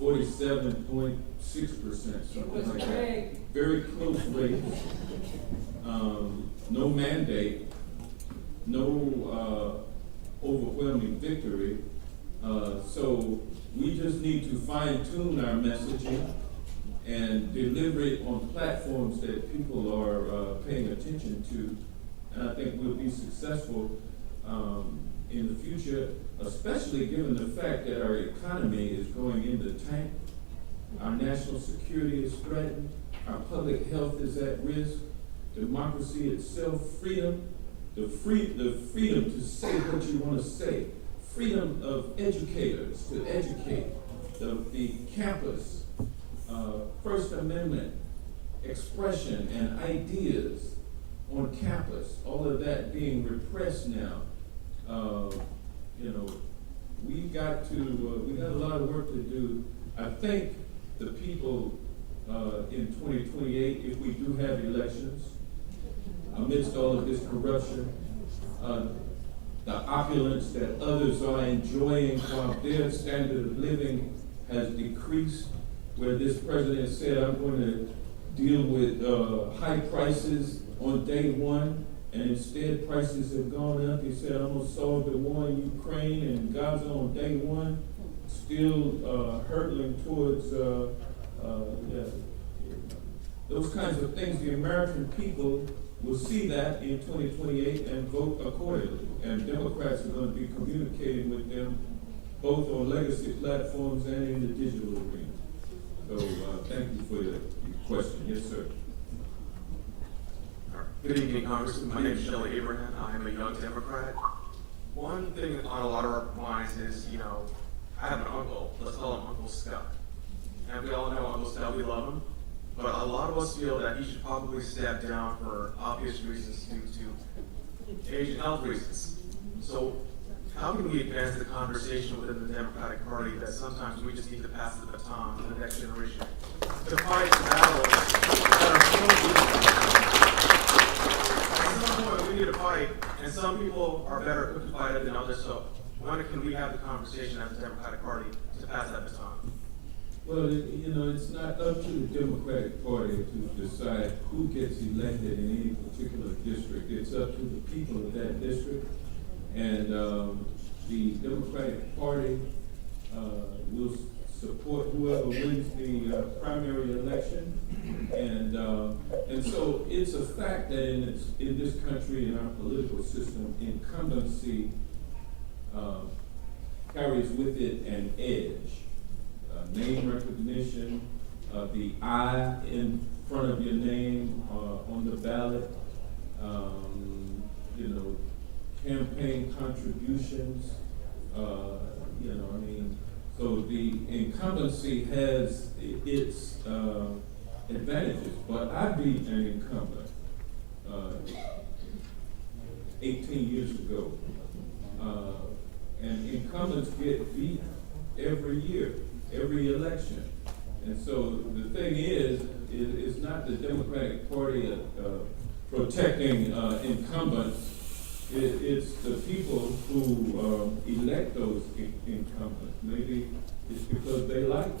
47.6%, something like that. Very close race. No mandate, no overwhelming victory. So we just need to fine-tune our messaging and deliver it on platforms that people are paying attention to. And I think we'll be successful in the future, especially given the fact that our economy is going in the tank. Our national security is threatened. Our public health is at risk. Democracy itself, freedom, the freedom to say what you want to say. Freedom of educators to educate, the campus, First Amendment expression and ideas on campus, all of that being repressed now. We got a lot of work to do. I think the people in 2028, if we do have elections, amidst all of this corruption, the opulence that others are enjoying while their standard of living has decreased, where this president said, I'm going to deal with high prices on day one, and instead prices have gone up. He said, I'm going to solve the war in Ukraine and Gaza on day one, still hurtling towards those kinds of things. The American people will see that in 2028 and vote accordingly. And Democrats are going to be communicating with them both on legacy platforms and in the digital arena. So thank you for your question. Yes, sir. Good evening, Congressman. My name is Shelley Abraham. I am a young Democrat. One thing on a lot of our minds is, I have an uncle. Let's call him Uncle Scott. And we all know Uncle Scott, we love him. But a lot of us feel that he should probably step down for obvious reasons due to age and health reasons. So how can we advance the conversation within the Democratic Party that sometimes we just need to pass the baton to the next generation to fight battles that are so deep? At some point, we need to fight, and some people are better equipped to fight it than others. So when can we have the conversation as a Democratic Party to pass that baton? Well, it's not up to the Democratic Party to decide who gets elected in any particular district. It's up to the people of that district. And the Democratic Party will support whoever wins the primary election. And so it's a fact that in this country, in our political system, incumbency carries with it an edge. Name recognition, the I in front of your name on the ballot, campaign contributions, so the incumbency has its advantages, but I beat an incumbent 18 years ago, and incumbents get beat every year, every election. And so the thing is, it's not the Democratic Party protecting incumbents. It's the people who elect those incumbents. Maybe it's because they like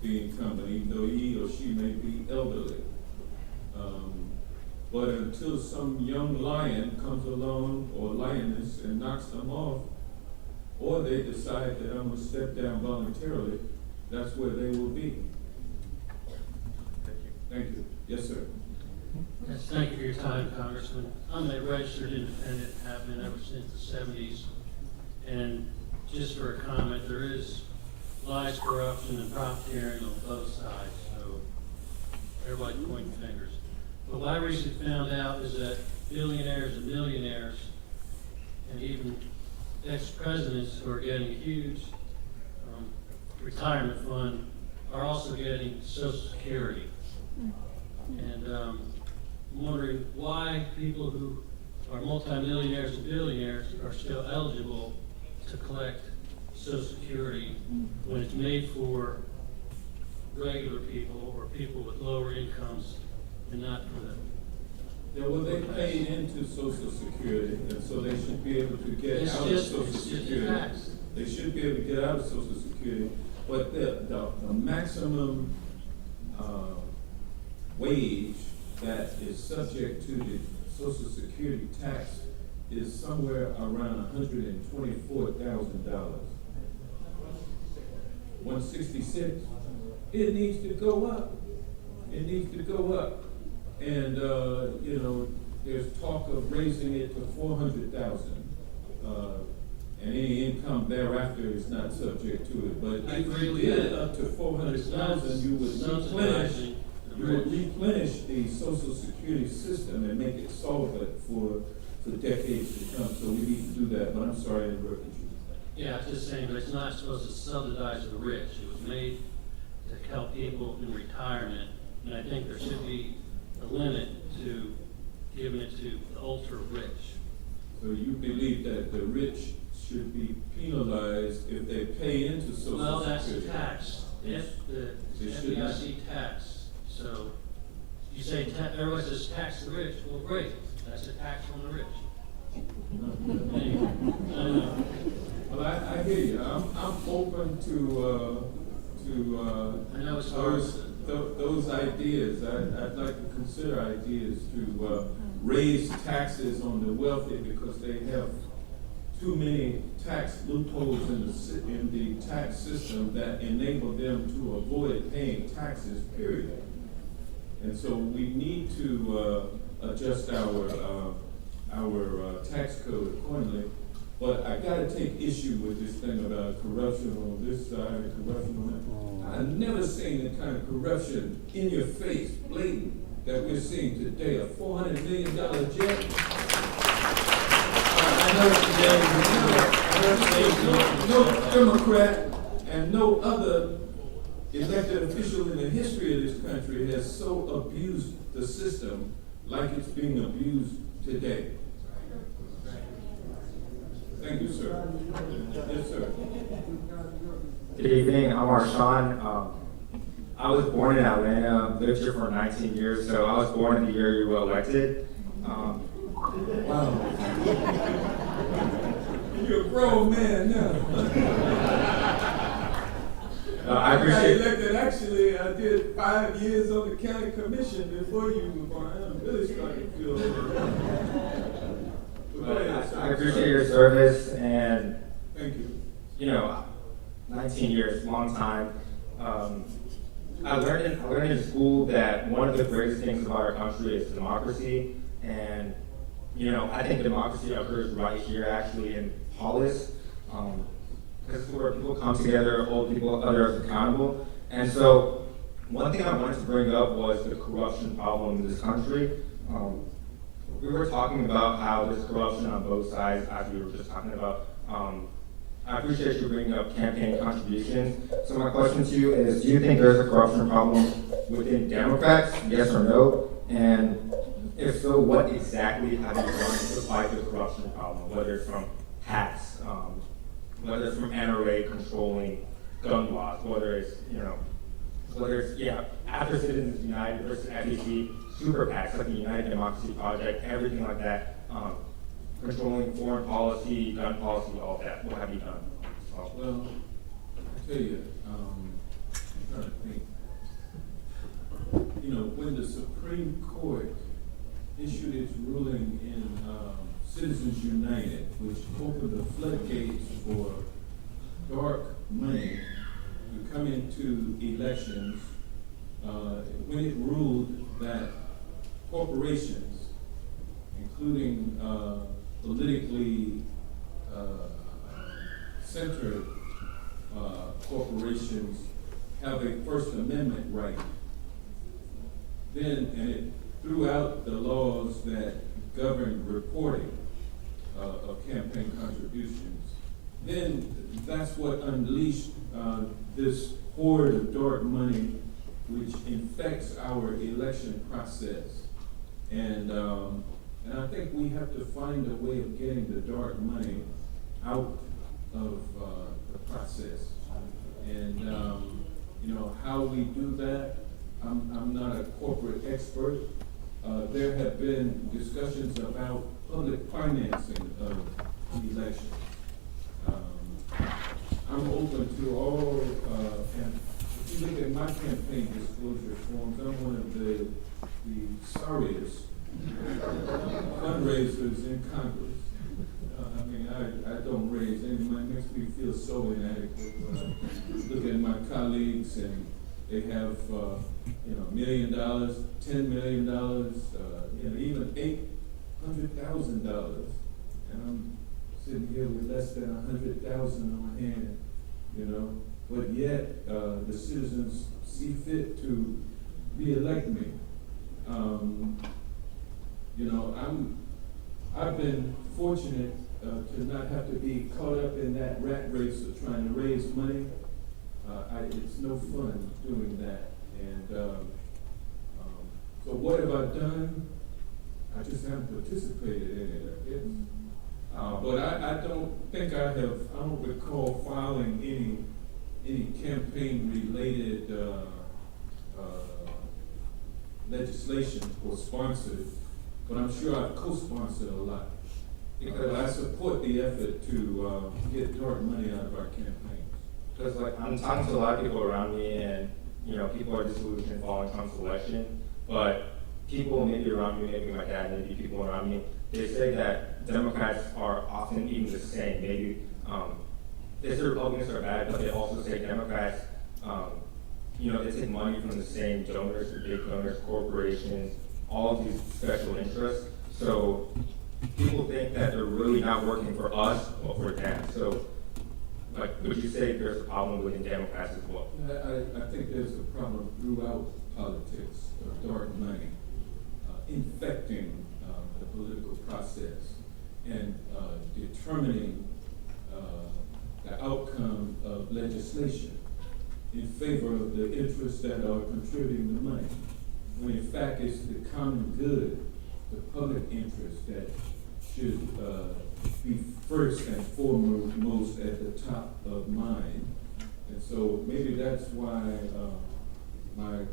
the incumbent, even though he or she may be elderly. But until some young lion comes along, or lioness, and knocks them off, or they decide that I'm going to step down voluntarily, that's where they will be. Thank you. Thank you. Yes, sir. Yes, thank you for your time, Congressman. I'm a registered independent, have been ever since the 70s. And just for a comment, there is lies, corruption, and profiteering on both sides, so everybody pointing fingers. But what I recently found out is that billionaires and millionaires, and even ex-presidents who are getting a huge retirement fund, are also getting Social Security. And I'm wondering why people who are multimillionaires and billionaires are still eligible to collect Social Security when it's made for regular people or people with lower incomes and not for them. Yeah, well, they paid into Social Security, and so they should be able to get out of Social Security. They should be able to get out of Social Security, but the maximum wage that is subject to the Social Security tax is somewhere around $124,000. 166. It needs to go up. It needs to go up. And there's talk of raising it to 400,000. And any income thereafter is not subject to it. But if you did up to 400,000, you would replenish the Social Security system and make it solvent for decades to come. So we need to do that. But I'm sorry I interrupted you. Yeah, it's just saying, but it's not supposed to subsidize the rich. It was made to help people in retirement, and I think there should be a limit to giving it to the ultra rich. So you believe that the rich should be penalized if they pay into Social Security? Well, that's the tax. If the FDIC tax. So you say everybody says tax the rich. Well, great. That's a tax on the rich. Well, I hear you. I'm open to I know it's hard. those ideas. I'd like to consider ideas to raise taxes on the wealthy because they have too many tax loopholes in the tax system that enable them to avoid paying taxes, period. And so we need to adjust our tax code accordingly. But I gotta take issue with this thing about corruption on this side and corruption on that. I've never seen the kind of corruption in your face, blatant, that we're seeing today. A $400 million jet. I heard no Democrat and no other elected official in the history of this country has so abused the system like it's being abused today. Thank you, sir. Yes, sir. Good evening, I'm Arshawn. I was born in Atlanta, lived here for 19 years, so I was born in the year you were elected. Wow. You're a grown man now. I appreciate got elected, actually, I did 5 years on the county commission before you were born. I'm really starting to feel I appreciate your service, and thank you. You know, 19 years, long time. I learned in school that one of the greatest things about our country is democracy, and you know, I think democracy occurs right here, actually, in Hollis, because it's where people come together, hold people, others accountable. And so, one thing I wanted to bring up was the corruption problem in this country. We were talking about how there's corruption on both sides, as we were just talking about. I appreciate you bringing up campaign contributions. So my question to you is, do you think there's a corruption problem within Democrats, yes or no? And if so, what exactly have you done to fight the corruption problem, whether it's from PACs, whether it's from NRA controlling gun laws, whether it's, after Citizens United versus FEC, super PACs like the United Democracy Project, everything like that, controlling foreign policy, gun policy, all of that. What have you done? Well, I tell you, I'm trying to think. You know, when the Supreme Court issued its ruling in Citizens United, which opened the floodgates for dark money to come into elections, when it ruled that corporations, including politically centered corporations, have a First Amendment right, then, and it threw out the laws that govern reporting of campaign contributions, then that's what unleashed this horde of dark money which infects our election process. And I think we have to find a way of getting the dark money out of the process. And you know, how we do that, I'm not a corporate expert. There have been discussions about public financing of elections. I'm open to all, and if you look at my campaign disclosure forms, I'm one of the sorriest fundraisers in Congress. I mean, I don't raise any money. It makes me feel so inadequate when I look at my colleagues and they have, $1 million, $10 million, even $800,000, and I'm sitting here with less than $100,000 on hand, but yet the citizens see fit to re-elect me. I've been fortunate to not have to be caught up in that rat race of trying to raise money. It's no fun doing that. And so what have I done? I just haven't participated in it, I guess. But I don't think I don't recall filing any campaign-related legislation or sponsored, but I'm sure I've co-sponsored a lot. Because I support the effort to get dark money out of our campaigns. Because I'm talking to a lot of people around me, and people are disillusioned following Trump's election, but people maybe around me, maybe my dad, maybe people around me, they say that Democrats are often even the same. Maybe they say Republicans are bad, but they also say Democrats, they take money from the same donors, the big donors, corporations, all of these special interests. So people think that they're really not working for us or for them. So, would you say there's a problem within Democrats as well? I think there's a problem throughout politics of dark money infecting the political process and determining the outcome of legislation in favor of the interests that are contributing the money, when in fact it's the common good, the public interest that should be first and foremost at the top of mind. And so maybe that's why my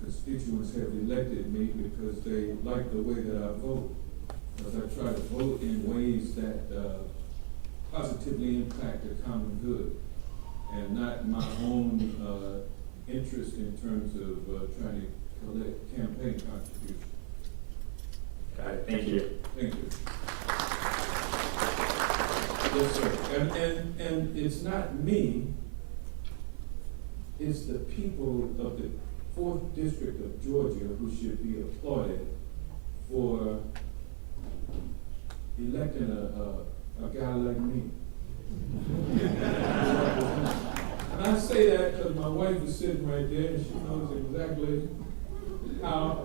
constituents have elected me, because they like the way that I vote. Because I try to vote in ways that positively impact the common good, and not my own interest in terms of trying to collect campaign contributions. Got it. Thank you. Thank you. Yes, sir. And it's not me, it's the people of the 4th District of Georgia who should be applauded for electing a guy like me. And I say that because my wife is sitting right there and she knows exactly how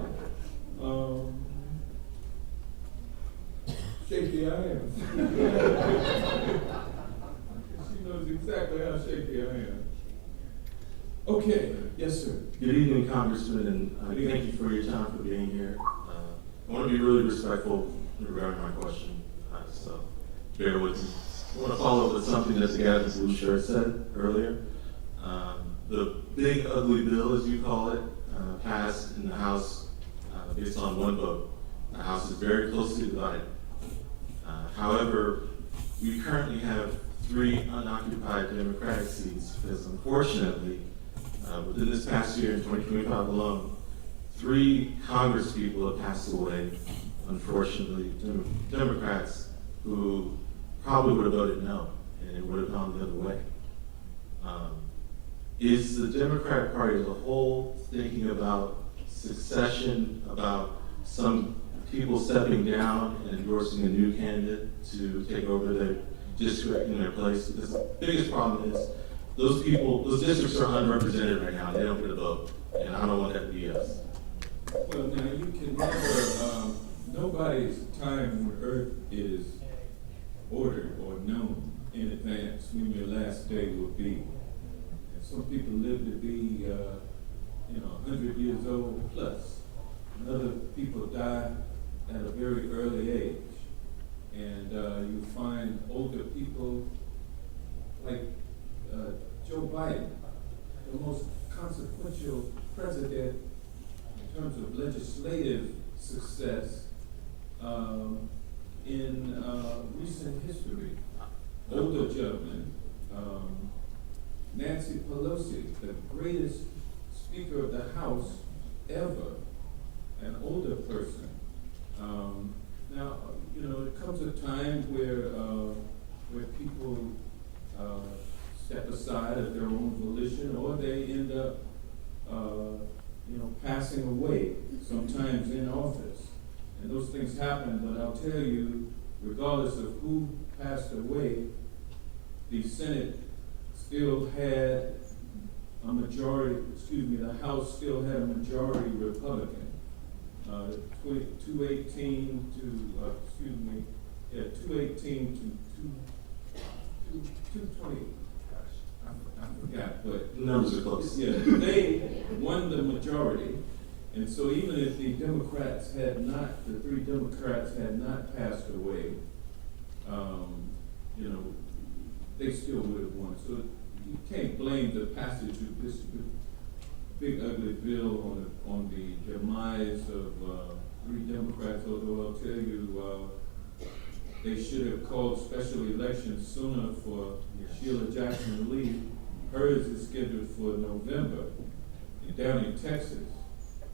shaky I am. She knows exactly how shaky I am. Okay, yes, sir. Good evening, Congressman, and thank you for your time for being here. I want to be really respectful regarding my question, so bear with me. I want to follow up with something that the guy in the blue shirt said earlier. The big ugly bill, as you call it, passed in the House based on one vote. The House is very closely divided. However, we currently have 3 unoccupied Democratic seats because, unfortunately, within this past year, in 2025 alone, 3 Congress people have passed away, unfortunately, Democrats who probably would have voted no, and it would have gone the other way. Is the Democratic Party as a whole thinking about succession, about some people stepping down and endorsing a new candidate to take over their district in their place? Because the biggest problem is those people, those districts are unrepresented right now. They don't get a vote, and I don't want that to be us. Well, now you can never, nobody's time on earth is ordered or known in advance when your last day will be. And some people live to be, 100 years old plus. And other people die at a very early age. And you find older people like Joe Biden, the most consequential president in terms of legislative success in recent history. Older gentleman, Nancy Pelosi, the greatest Speaker of the House ever, an older person. Now, there comes a time where people step aside of their own volition, or they end up, passing away, sometimes in office. And those things happen, but I'll tell you, regardless of who passed away, the Senate still had a majority, the House still had a majority Republican. 218 to 220. I forgot, but numbers are close. Yeah, they won the majority, and so even if the 3 Democrats had not passed away, they still would have won. So you can't blame the passage of this big ugly bill on the demise of 3 Democrats. Although I'll tell you, they should have called special elections sooner for Sheila Jackson Lee. Hers is scheduled for November down in Texas,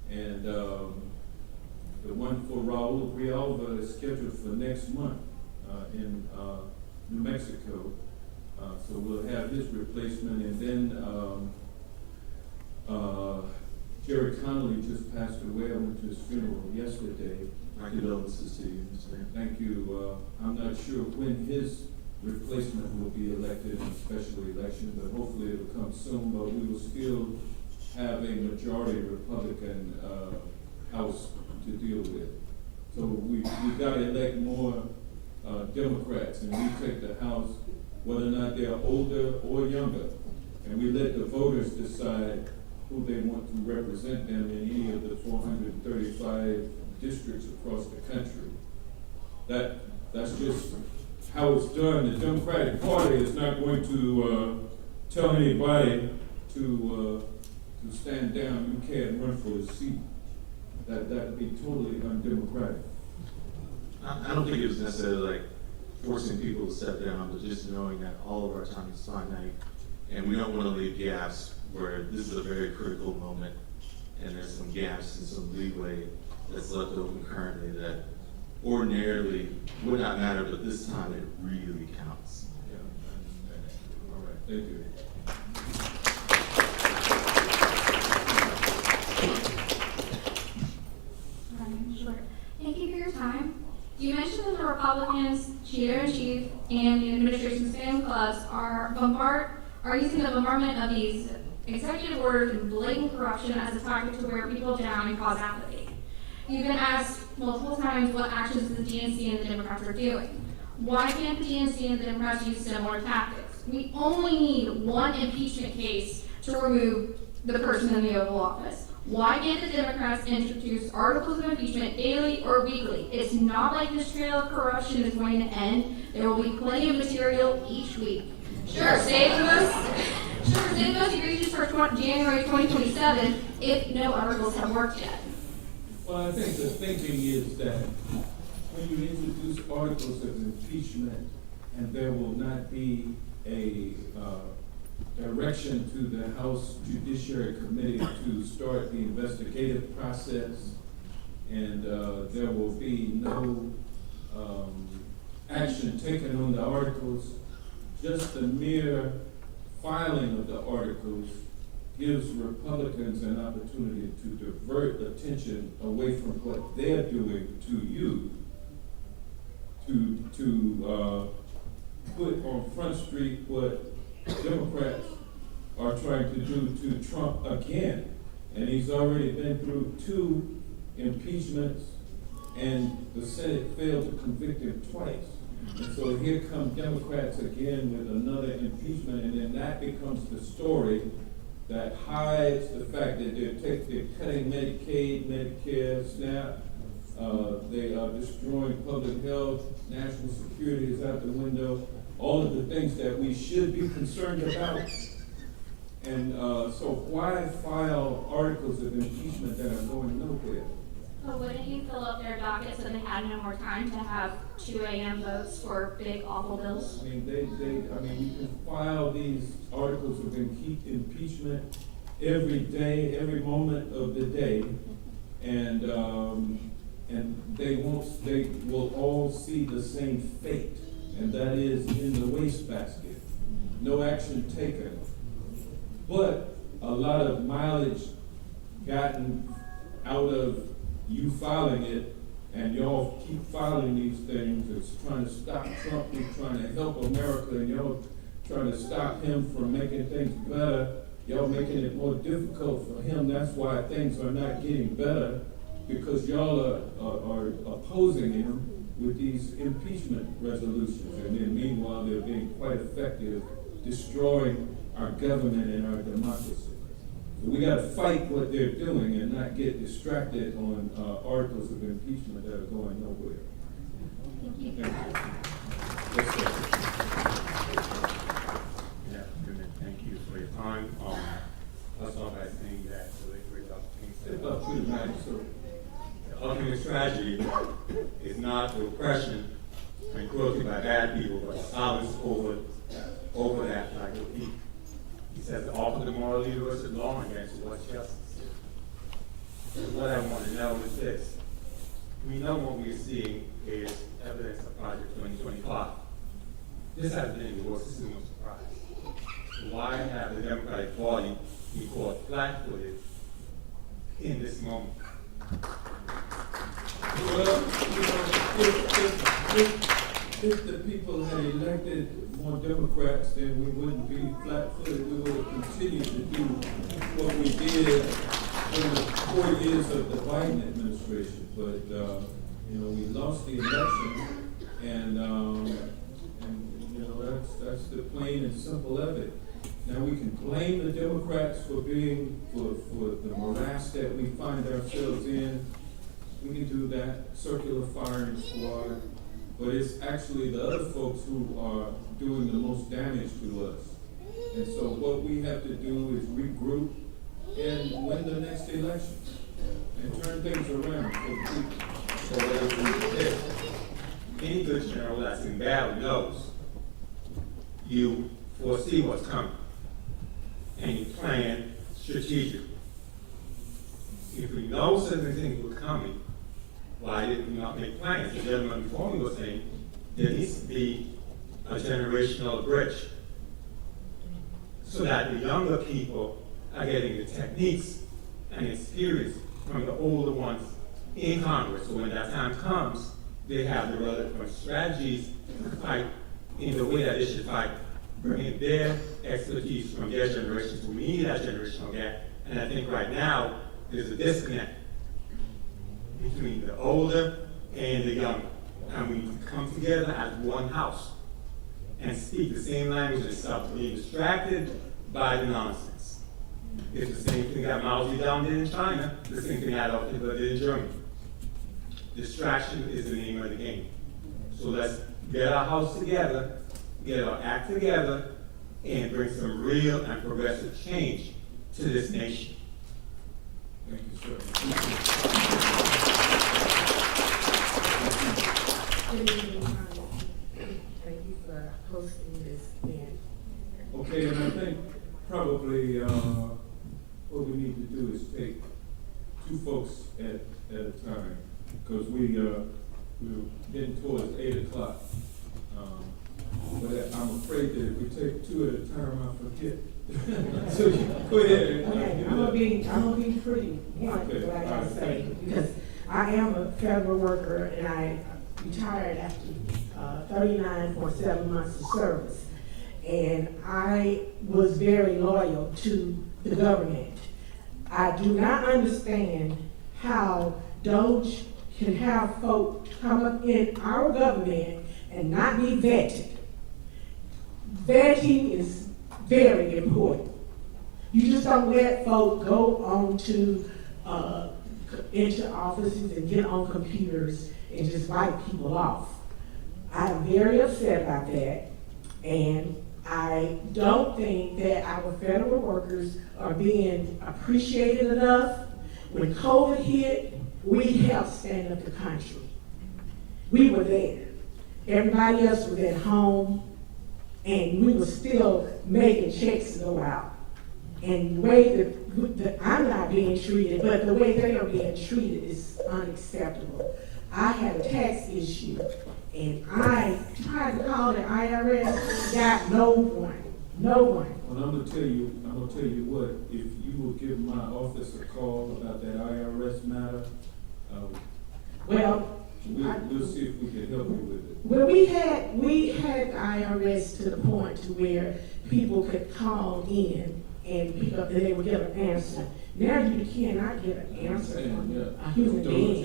and the one for Raul Grijalva is scheduled for next month in New Mexico. So we'll have his replacement, and then Jerry Connolly just passed away. I went to his funeral yesterday. My condolences to you, Mr. Mayor. Thank you. I'm not sure when his replacement will be elected in a special election, but hopefully it'll come soon. But we will still have a majority Republican House to deal with. So we've got to elect more Democrats, and we take the House, whether or not they're older or younger, and we let the voters decide who they want to represent them in any of the 435 districts across the country. That's just how it's done. The Democratic Party is not going to tell anybody to stand down. You can't run for a seat. That'd be totally undemocratic. I don't think it was necessarily like forcing people to step down, but just knowing that all of our time is finite, and we don't want to leave gaps where this is a very critical moment, and there's some gaps and some leeway that's left open currently that ordinarily would not matter, but this time it really counts. Yeah, I understand. All right, thank you. Sure. Thank you for your time. You mentioned that the Republicans, Cheater-in-Chief, and the administration's fan clubs are using the bombardment of these executive orders and blatant corruption as a tactic to wear people down and cause apathy. You've been asked multiple times what actions the DNC and the Democrats are doing. Why can't the DNC and the Democrats use similar tactics? We only need one impeachment case to remove the person in the Oval Office. Why can't the Democrats introduce articles of impeachment daily or weekly? It's not like this trail of corruption is going to end. There will be plenty of material each week. Sure, save the most egregious for January 2027 if no articles have worked yet. Well, I think the thinking is that when you introduce articles of impeachment and there will not be a direction to the House Judiciary Committee to start the investigative process, and there will be no action taken on the articles. Just the mere filing of the articles gives Republicans an opportunity to divert attention away from what they're doing to you, to put on Front Street what Democrats are trying to do to Trump again. And he's already been through 2 impeachments, and the Senate failed to convict him twice. And so here come Democrats again with another impeachment, and then that becomes the story that hides the fact that they're cutting Medicaid, Medicare, SNAP, they are destroying public health, national security is out the window, all of the things that we should be concerned about. And so why file articles of impeachment that are going nowhere? But wouldn't you fill up their docket so they had no more time to have 2 a.m. votes for big, awful bills? I mean, you can file these articles of impeachment every day, every moment of the day, and they will all see the same fate, and that is in the wastebasket. No action taken, but a lot of mileage gotten out of you filing it, and y'all keep filing these things. It's trying to stop Trump, we're trying to help America, and y'all trying to stop him from making things better. Y'all making it more difficult for him. That's why things are not getting better, because y'all are opposing him with these impeachment resolutions. And then meanwhile, they're being quite effective, destroying our government and our democracy. So we got to fight what they're doing and not get distracted on articles of impeachment that are going nowhere. Thank you. Thank you. Yes, sir. Yeah, thank you for your time. I'll start by saying that the ultimate strategy is not the oppression and cruelty by bad people, but silence over that, like he says, the offer the moral leader versus law against what's justice. And what I want to know is this. We know what we're seeing is evidence of Project 2025. This has been in the works. This is no surprise. Why have the Democratic Party be caught flat-footed in this moment? Well, if the people had elected more Democrats, then we wouldn't be flat-footed. We would have continued to do what we did in the 4 years of the Biden administration. But we lost the election, and that's the plain and simple of it. Now we can blame the Democrats for the morass that we find ourselves in. We can do that, circular firing squad. but it's actually the other folks who are doing the most damage to us. And so what we have to do is regroup and win the next election and turn things around for the people. So what is any good general that's in battle knows you foresee what's coming and you plan strategically. If we know certain things were coming, why did we not make plans? The gentleman before me was saying there needs to be a generational bridge so that the younger people are getting the techniques and experience from the older ones in Congress. So when that time comes, they have the relevant strategies to fight in the way that they should fight, bringing their expertise from their generation. So we need that generational gap. And I think right now, there's a disconnect between the older and the younger. And we need to come together as one house and speak the same language and stop being distracted by the nonsense. It's the same thing that Mao Zedong did in China, the same thing Adolf Hitler did in Germany. Distraction is the name of the game. So let's get our house together, get our act together, and bring some real and progressive change to this nation. Thank you, sir. Good evening, thank you for hosting this event. Okay, and I think probably what we need to do is take two folks at a time, because we're getting towards 8 o'clock. But I'm afraid that if we take two at a time, I'll forget. So go ahead. Okay, I'm gonna be pretty blunt, Okay, what I gotta all right, say, thank you. because I am a federal worker and I retired after 39.7 months of service. And I was very loyal to the government. I do not understand how DOJ can have folks come up in our government and not be vetted. Vetting is very important. You just don't let folk go on to into offices and get on computers and just write people off. I'm very upset about that, and I don't think that our federal workers are being appreciated enough. When COVID hit, we helped stand up the country. We were there. Everybody else was at home, and we were still making checks to go out. And the way that I'm not being treated, but the way they are being treated is unacceptable. I had a tax issue, and I tried to call the IRS, got no one. Well, I'm gonna tell you what, if you will give my office a call about that IRS matter, we'll see if we can help you with it. Well, we had IRS to the point to where people could call in and pick up, and they would get an answer. Now you cannot get an answer from a human being.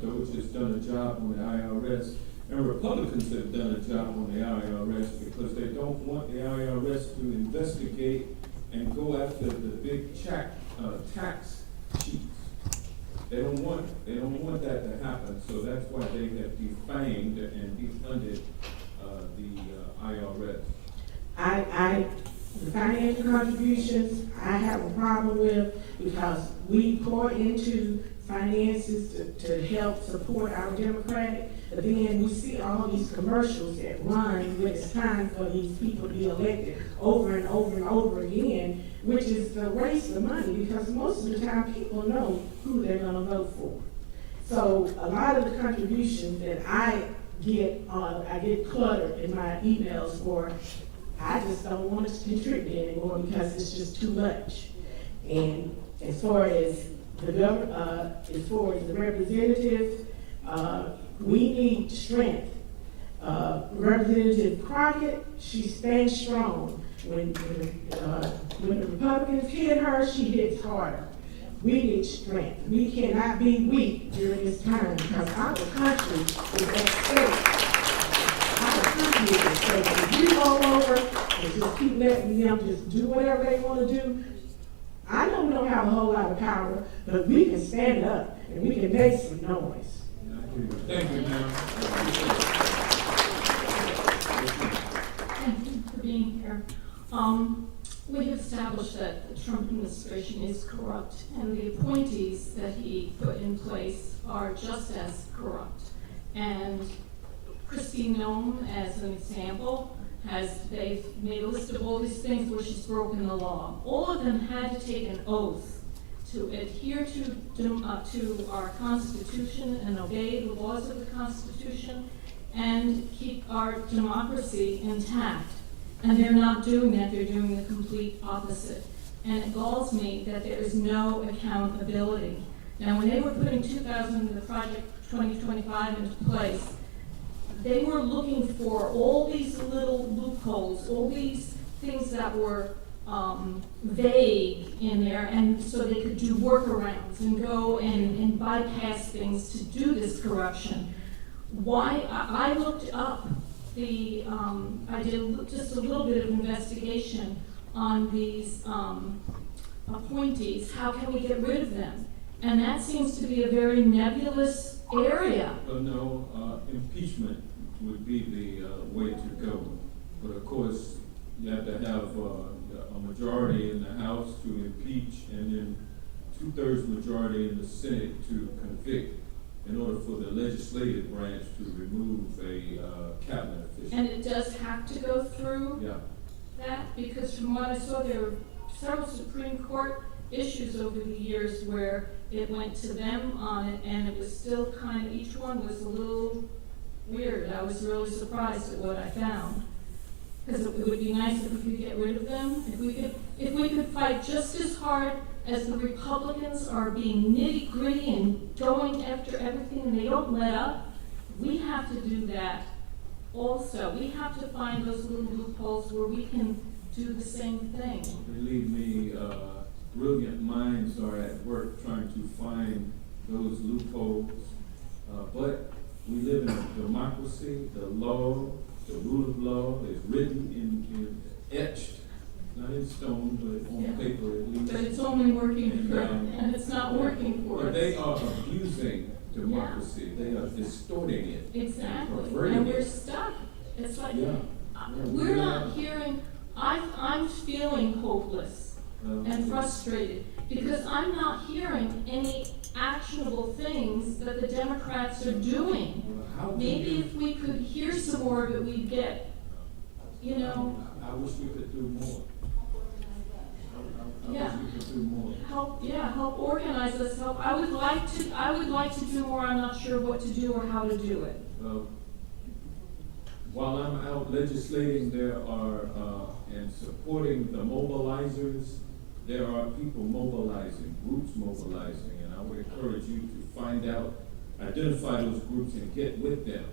DOJ has done a job on the IRS, and Republicans have done a job on the IRS because they don't want the IRS to investigate and go after the big tax cheats. They don't want that to happen, so that's why they have defamed and defunded the IRS. The financial contributions, I have a problem with because we pour into finances to help support our Democratic, but then we see all these commercials that run when it's time for these people to be elected over and over and over again, which is a waste of money because most of the time people know who they're gonna vote for. So a lot of the contributions that I get cluttered in my emails for, I just don't want to contribute anymore because it's just too much. And as far as the government, as far as the representatives, we need strength. Representative Crockett, she stands strong. When the Republicans hit her, she hits harder. We need strength. We cannot be weak during this time because our country is at stake. Our country is at stake. If you roll over and just keep letting them just do whatever they want to do, I don't have a whole lot of power, but we can stand up and we can make some noise. Thank you, ma'am. Thank you for being here. We have established that the Trump administration is corrupt, and the appointees that he put in place are just as corrupt. And Christine Nome, as an example, they've made a list of all these things where she's broken the law. All of them had to take an oath to adhere to our Constitution and obey the laws of the Constitution and keep our democracy intact. And they're not doing that, they're doing the complete opposite. And it galls me that there is no accountability. Now, when they were putting the Project 2025 into place, they were looking for all these little loopholes, all these things that were vague in there, and so they could do workarounds and go and bypass things to do this corruption. Why? I looked up I did just a little bit of investigation on these appointees. How can we get rid of them? And that seems to be a very nebulous area. Well, no, impeachment would be the way to go. But of course, you have to have a majority in the House to impeach and then 2/3 majority in the Senate to convict in order for the legislative branch to remove a cabinet official. And it does have to go through that? Because from what I saw, there were several Supreme Court issues over the years where it went to them on it, and it was still kind of, each one was a little weird. I was really surprised at what I found. Because it would be nice if we could get rid of them. If we could fight just as hard as the Republicans are being nitty gritty and going after everything and they don't let up, we have to do that also. We have to find those little loopholes where we can do the same thing. Believe me, brilliant minds are at work trying to find those loopholes. But we live in a democracy. The law, the rule of law is written etched, not in stone, but on paper at least. But it's only working and it's not working for us. But they are abusing democracy. They are distorting it. Exactly. And we're stuck. It's like, we're not hearing, I'm feeling hopeless and frustrated because I'm not hearing any actionable things that the Democrats are doing. Maybe if we could hear some more of it, we'd get, I wish we could do more. I wish we could do more. Help organize us. I would like to do more. I'm not sure what to do or how to do it. While I'm out legislating, there are and supporting the mobilizers, there are people mobilizing, groups mobilizing, and I would encourage you to find out, identify those groups and get with them,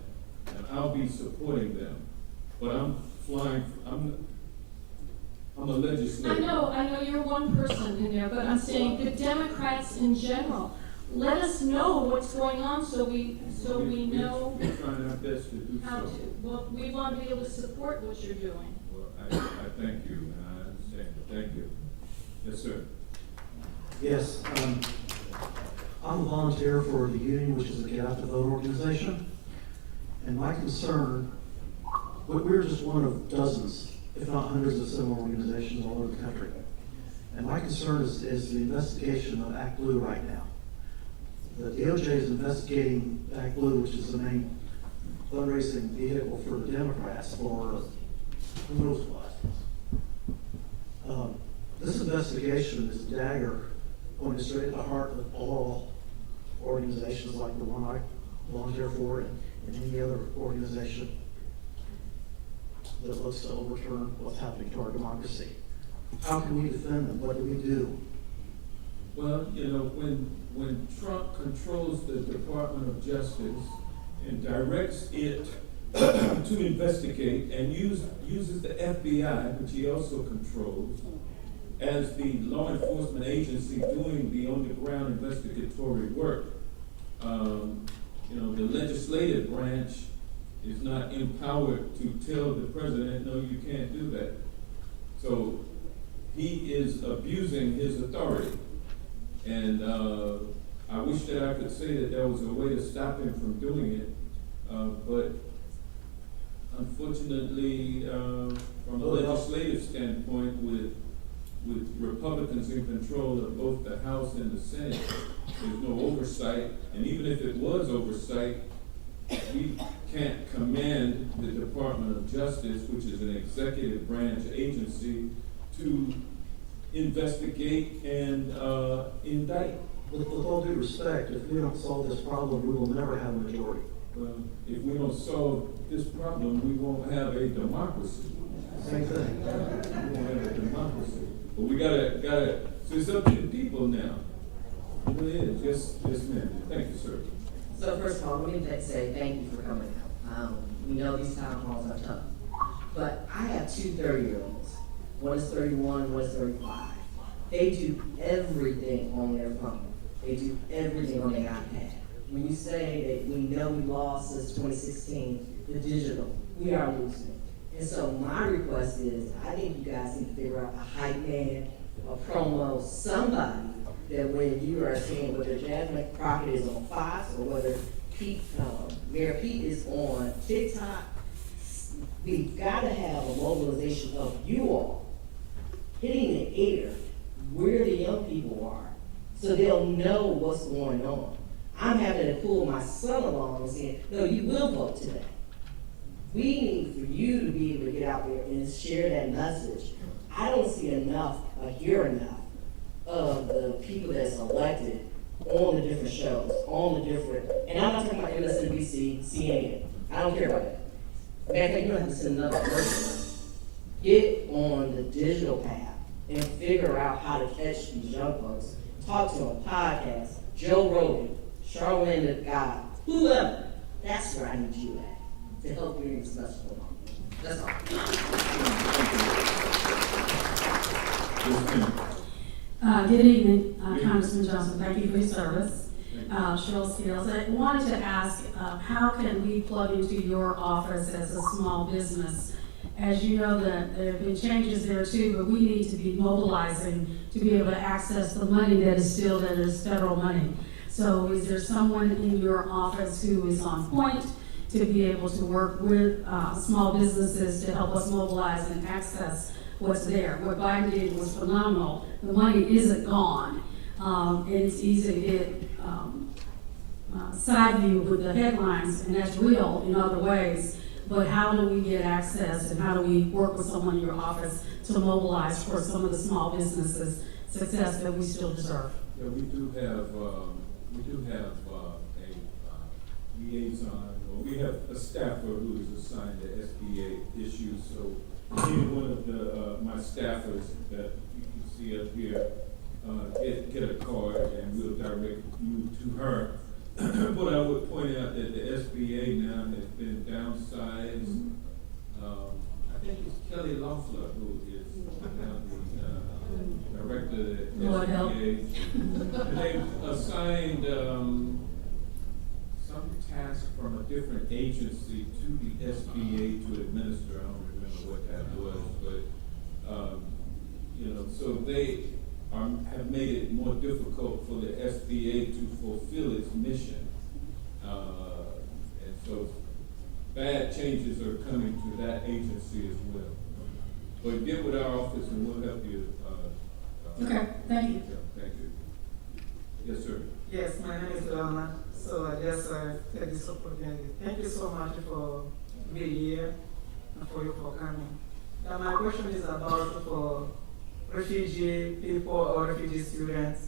and I'll be supporting them. But I'm a legislator. I know you're one person in there, but I'm saying the Democrats in general. Let us know what's going on so we know we're trying our best to do how so. to. Well, we want to be able to support what you're doing. Well, I thank you, and I understand. Thank you. Yes, sir. Yes, I'm a volunteer for the union, which is a Get Out the Vote organization. And my concern, we're just one of dozens, if not hundreds of similar organizations all over the country. And my concern is the investigation of Act Blue right now. The DOJ is investigating Act Blue, which is the main fundraising vehicle for the Democrats for who knows what. This investigation is a dagger pointed straight at the heart of all organizations like the one I volunteer for and any other organization that looks to overturn what's happening to our democracy. How can we defend them? What do we do? Well, when Trump controls the Department of Justice and directs it to investigate and uses the FBI, which he also controls, as the law enforcement agency doing the on-the-ground investigatory work, the legislative branch is not empowered to tell the president, no, you can't do that. So he is abusing his authority. And I wish that I could say that there was a way to stop him from doing it, but unfortunately, from a legislative standpoint, with Republicans in control of both the House and the Senate, there's no oversight, and even if it was oversight, we can't command the Department of Justice, which is an executive branch agency, to investigate and indict. With all due respect, if we don't solve this problem, we will never have a majority. Well, if we don't solve this problem, we won't have a democracy. Same thing. We won't have a democracy. But we gotta, so it's up to the people now. It really is. Yes, ma'am. Thank you, sir. So first of all, let me say thank you for coming out. We know these town halls are tough, but I have two 30-year-olds. One is 31, one is 35. They do everything on their phone. They do everything on their iPad. When you say that we know we lost since 2016, the digital, we are losing. And so my request is, I think you guys need to figure out a hype man, a promo, somebody that when you are seeing whether Jasmine Crockett is on Fox or whether Mayor Pete is on TikTok, we've got to have a mobilization of you all hitting the air where the young people are so they'll know what's going on. I'm having to pull my son along and saying, no, you will vote today. We need for you to be able to get out there and share that message. I don't see enough, hear enough of the people that's elected on the different shows, on the different, and I'm not talking about MSNBC, CNN. I don't care about that. Matter of fact, you don't have to send another person. Get on the digital path and figure out how to catch these young folks. Talk to them, podcast, Joe Rogan, Charlamagne the God, whoever. That's where I need you at to help bring this message along. That's all. Good evening, Congressman Johnson. Thank you for your service. Cheryl Skills. I wanted to ask, how can we plug into your office as a small business? As you know, that there have been changes there too, but we need to be mobilizing to be able to access the money that is federal money. So is there someone in your office who is on point to be able to work with small businesses to help us mobilize and access what's there? What Biden did was phenomenal. The money isn't gone. And it's easy to get side view with the headlines, and that's real in other ways. But how do we get access, and how do we work with someone in your office to mobilize for some of the small businesses' success that we still deserve? Yeah, we do have a liaison, or we have a staffer who is assigned to SBA issues. So any one of my staffers that you can see up here, get a card and we'll direct you to her. But I would point out that the SBA now has been downsized. I think it's Kelly Loeffler who is now the director of the SBA. And they've assigned some task from a different agency to the SBA to administer. I don't remember what that was, but so they have made it more difficult for the SBA to fulfill its mission. And so bad changes are coming to that agency as well. But get with our office and we'll help you. Okay, thank you. Thank you. Yes, sir. Yes, my name is Donna. So I just take this opportunity. Thank you so much for being here and for you for coming. Now my question is about for refugee people or refugee students.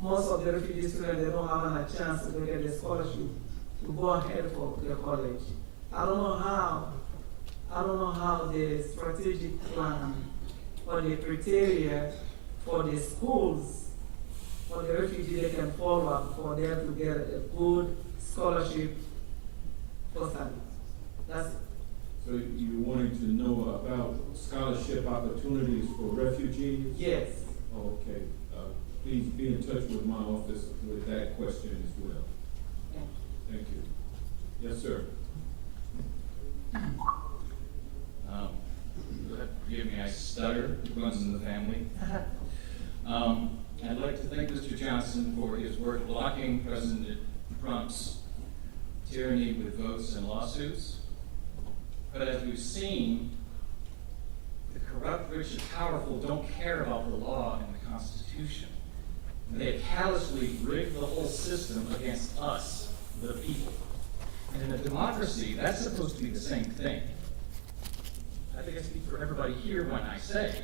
Most of the refugee students, they don't have a chance to get the scholarship to go ahead for their college. I don't know how the strategic plan or the criteria for the schools for the refugee they can follow for them to get a good scholarship for study. That's it. So you're wanting to know about scholarship opportunities for refugees? Yes. Okay. Please be in touch with my office with that question as well. Thank you. Yes, sir. Forgive me, I stutter. It runs in the family. I'd like to thank Mr. Johnson for his work blocking mocking President Trump's tyranny with votes and lawsuits. But as we've seen, the corrupt, rich, and powerful don't care about the law and the Constitution. They have callously rigged the whole system against us, the people. And in a democracy, that's supposed to be the same thing. I think I speak for everybody here when I say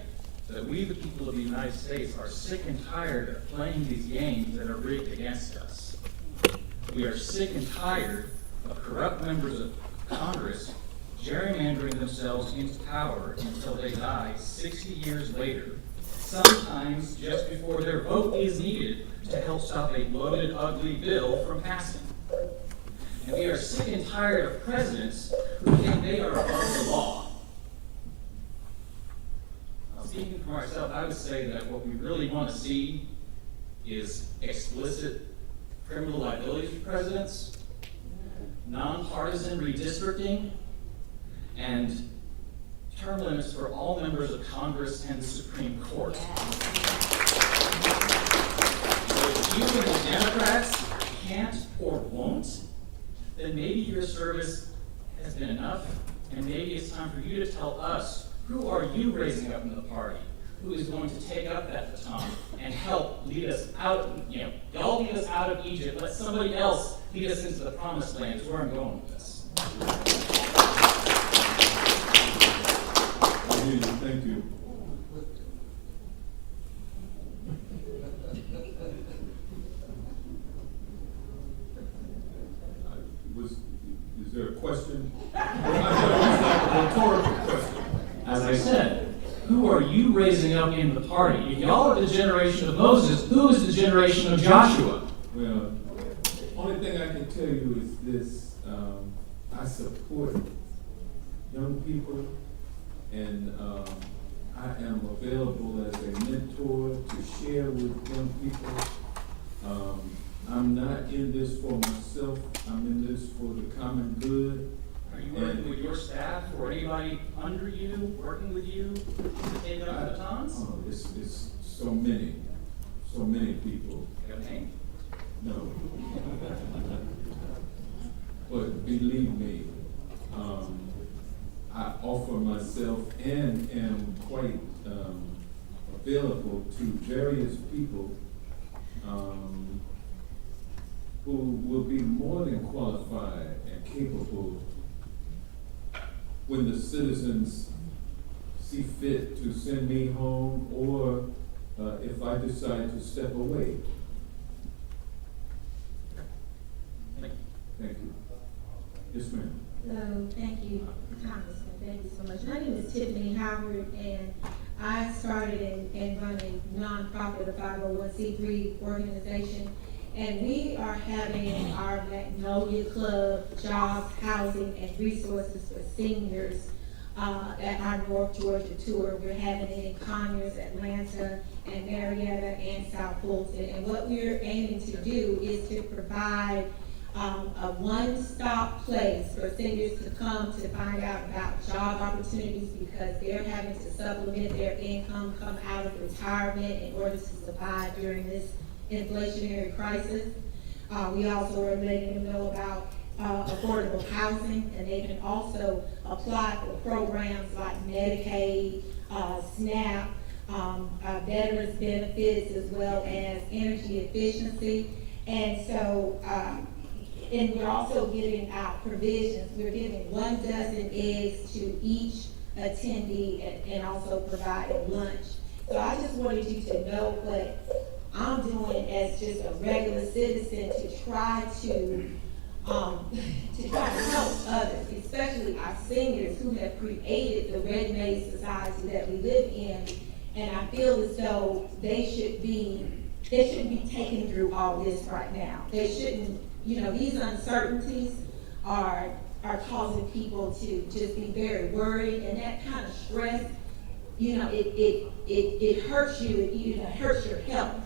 that we, the people of the United States, are sick and tired of playing these games that are rigged against us. We are sick and tired of corrupt members of Congress gerrymandering themselves into power until they die 60 years later, sometimes just before their vote is needed to help stop a bloated, ugly bill from passing. And we are sick and tired of presidents who think they are above the law. Speaking for myself, I would say that what we really want to see is explicit criminal liability for presidents, nonpartisan redistricting, and term limits for all members of Congress and the Supreme Court. So if you and the Democrats can't or won't, then maybe your service has been enough, and maybe it's time for you to tell us, who are you raising up in the party? Who is going to take up that baton and help lead us out, y'all lead us out of Egypt, let somebody else lead us into the promised land, is where I'm going with this. Thank you. Is there a question? A rhetorical question. As I said, who are you raising up in the party? If y'all are the generation of Moses, who is the generation of Joshua? Well, only thing I can tell you is this, I support young people, and I am available as a mentor to share with young people. I'm not in this for myself, I'm in this for the common good. Are you working with your staff or anybody under you, working with you to take up the batons? Oh, it's so many people. You got a name? No. But believe me, I offer myself and am quite available to various people who will be more than qualified and capable when the citizens see fit to send me home, or if I decide to step away. Thank you. Yes, ma'am. Hello, thank you, Congressman. Thank you so much. My name is Tiffany Howard, and I started and run a nonprofit, a 501c3 organization, and we are having our Magnolia Club jobs, housing, and resources for seniors at our North Georgia tour. We're having it in Conyers, Atlanta, and Marietta, and South Fulton. And what we're aiming to do is to provide a one-stop place for seniors to come to find out about job opportunities, because they're having to supplement their income, come out of retirement in order to survive during this inflationary crisis. We also are letting them know about affordable housing, and they can also apply for programs like Medicaid, SNAP, veterans benefits, as well as energy efficiency. And so, and we're also giving out provisions. We're giving 1 dozen eggs to each attendee, and also providing lunch. So I just wanted you to know what I'm doing as just a regular citizen to try to help others, especially our seniors who have created the ready-made society that we live in. And I feel as though they shouldn't be taken through all this right now. They shouldn't, these uncertainties are causing people to just be very worried, and that kind of stress, it hurts you, it hurts your health.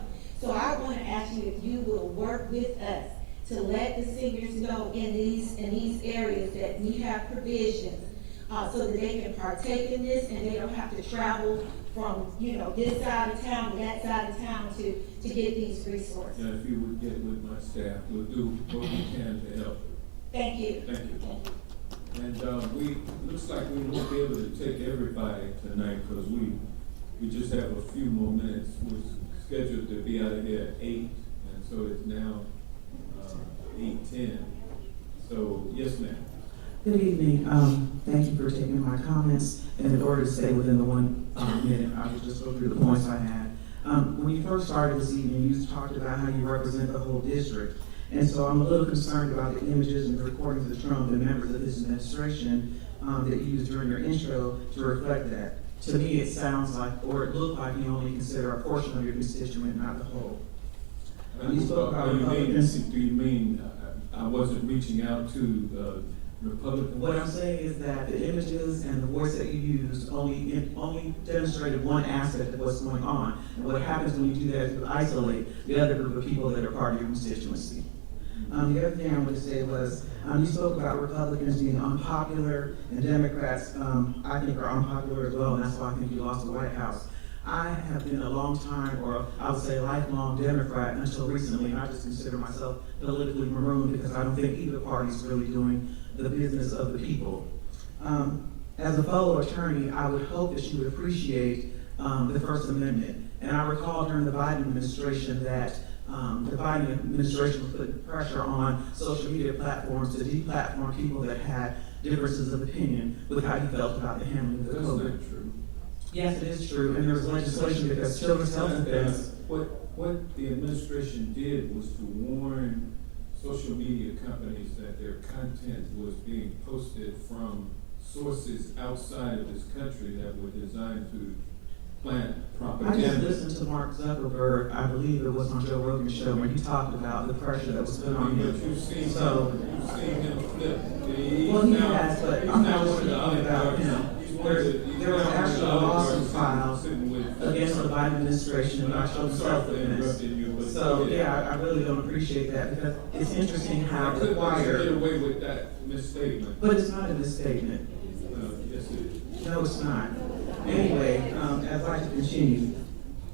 So I want to ask you if you will work with us to let the seniors know in these areas that we have provisions so that they can partake in this, and they don't have to travel from this side of town to that side of town to get these resources. And if you would get with my staff, do what we can to help. Thank you. Thank you. And looks like we won't be able to take everybody tonight because we just have a few more minutes. We're scheduled to be out of here at 8, and so it's now 8:10. So, yes, ma'am. Good evening. Thank you for taking my comments. And in order to stay within the 1 minute, I will just go through the points I had. When you first started this evening, you talked about how you represent the whole district. And so I'm a little concerned about the images and the recordings of Trump and members of his administration that you used during your intro to reflect that. To me, it sounds like, or it looked like you only consider a portion of your constituent, not the whole. You spoke about Republicans. Do you mean I wasn't reaching out to Republicans? What I'm saying is that the images and the voice that you used only demonstrated one aspect of what's going on. And what happens when you do that is you isolate the other group of people that are part of your constituency. The other thing I wanted to say was, you spoke about Republicans being unpopular and Democrats, I think, are unpopular as well, and that's why I think you lost the White House. I have been a long time, or I would say lifelong Democrat until recently, and I just consider myself politically marooned because I don't think either party is really doing the business of the people. As a fellow attorney, I would hope that you would appreciate the First Amendment. And I recall during the Biden administration that the Biden administration was putting pressure on social media platforms to deplatform people that had differences of opinion with how he felt about the handling of the COVID. That's not true. Yes, it is true, and there was legislation because children's health defense. What the administration did was to warn social media companies that their content was being posted from sources outside of this country that were designed to plant propaganda. I just listened to Mark Zuckerberg, I believe it was on Joe Rogan's show, where he talked about the pressure that was put on him. But you've seen him flip. Well, he has, but I'm not worried about him. There was actually a lawsuit filed against the Biden administration about children's health defense. So, yeah, I really don't appreciate that because it's interesting how the choir. Get away with that misstatement. But it's not a misstatement. Yes, it is. No, it's not. Anyway, as I continue,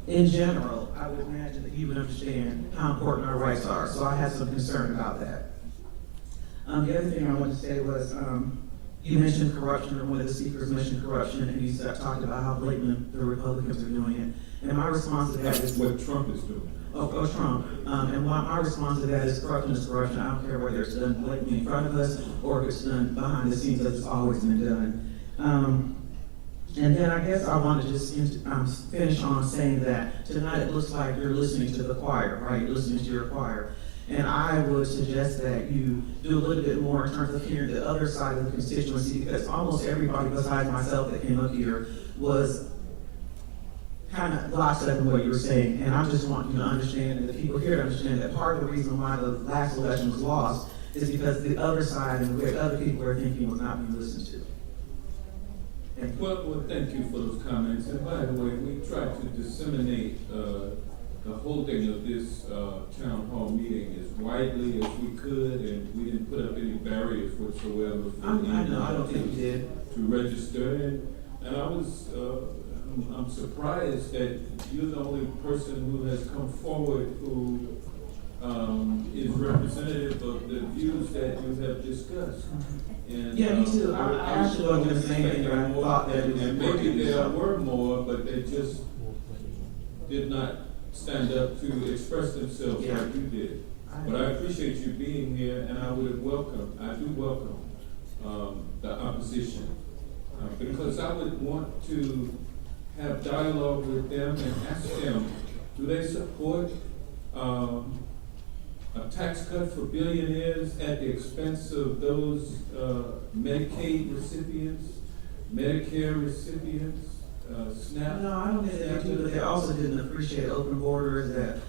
in general, I would imagine that you would understand how important our rights are, so I had some concern about that. The other thing I wanted to say was, you mentioned corruption, or one of the speakers mentioned corruption, and you talked about how blatant the Republicans are doing it. And my response to that is what Trump is doing. Oh, Trump. And my response to that is corruption is corruption. I don't care whether it's done blatantly in front of us or if it's done behind the scenes, as it's always been done. And then I guess I want to just finish on saying that tonight it looks like you're listening to the choir, right? You're listening to your choir. And I would suggest that you do a little bit more in terms of hearing the other side of the constituency, because almost everybody besides myself that came up here was kind of lockstep in what you were saying. And I just want you to understand, and the people here to understand, that part of the reason why the last election was lost is because the other side and the way other people are thinking was not being listened to. Well, thank you for those comments. And by the way, we tried to disseminate the holding of this town hall meeting as widely as we could, and we didn't put up any barriers whatsoever for I know, I don't think we did. To register. And I was, I'm surprised that you're the only person who has come forward who is representative of the views that you have discussed. And, yeah, me too. I actually wasn't going to say anything, but I thought that it was important. Maybe there were more, but they just did not stand up to express themselves like you did. But I appreciate you being here, and I do welcome the opposition. Because I would want to have dialogue with them and ask them, do they support a tax cut for billionaires at the expense of those Medicaid recipients, Medicare recipients, SNAP? No, I don't think they do, but they also didn't appreciate open borders, that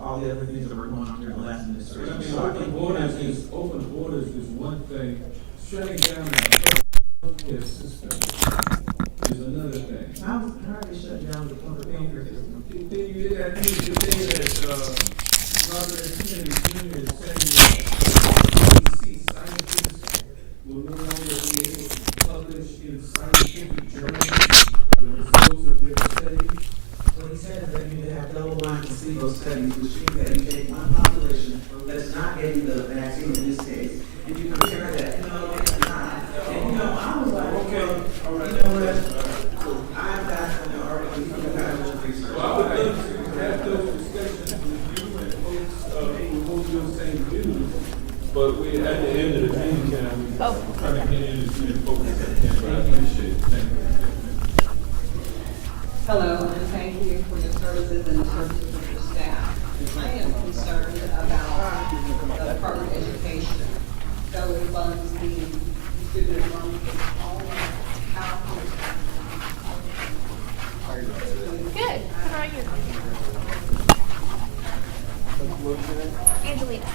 all the other things that were going on during the last administration. I mean, open borders is one thing. Shutting down the healthcare system is another thing. How are they shutting down the public healthcare system? You did that news today that Robert F. Kennedy Jr. is saying that CDC scientists will no longer be able to publish in scientific journals the results of their studies. What he said is that you need to have double-blind placebo studies, which means that you take one population that is not mandating the vaccine in this case, and you compare that, it's not. And I was like, okay, all right, I'm back on the article, you guys will research. Well, I would love to have those discussions with you and folks who hold your same views, but we, at the end of the meeting, we try to get in as many folks as I can, but I appreciate it. Thank you. Hello, and thank you for your services and the services of your staff. I am concerned about the Department of Education. So it funds the student loans for all of our. Good. How are you? Angelina.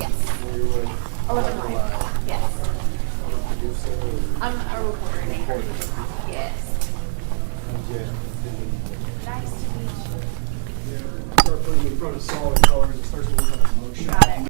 Yes. Original. Yes. I'm a reporter. Yes. Nice to meet you. Start putting in front of solid colors, it starts to look like a motion. Got it.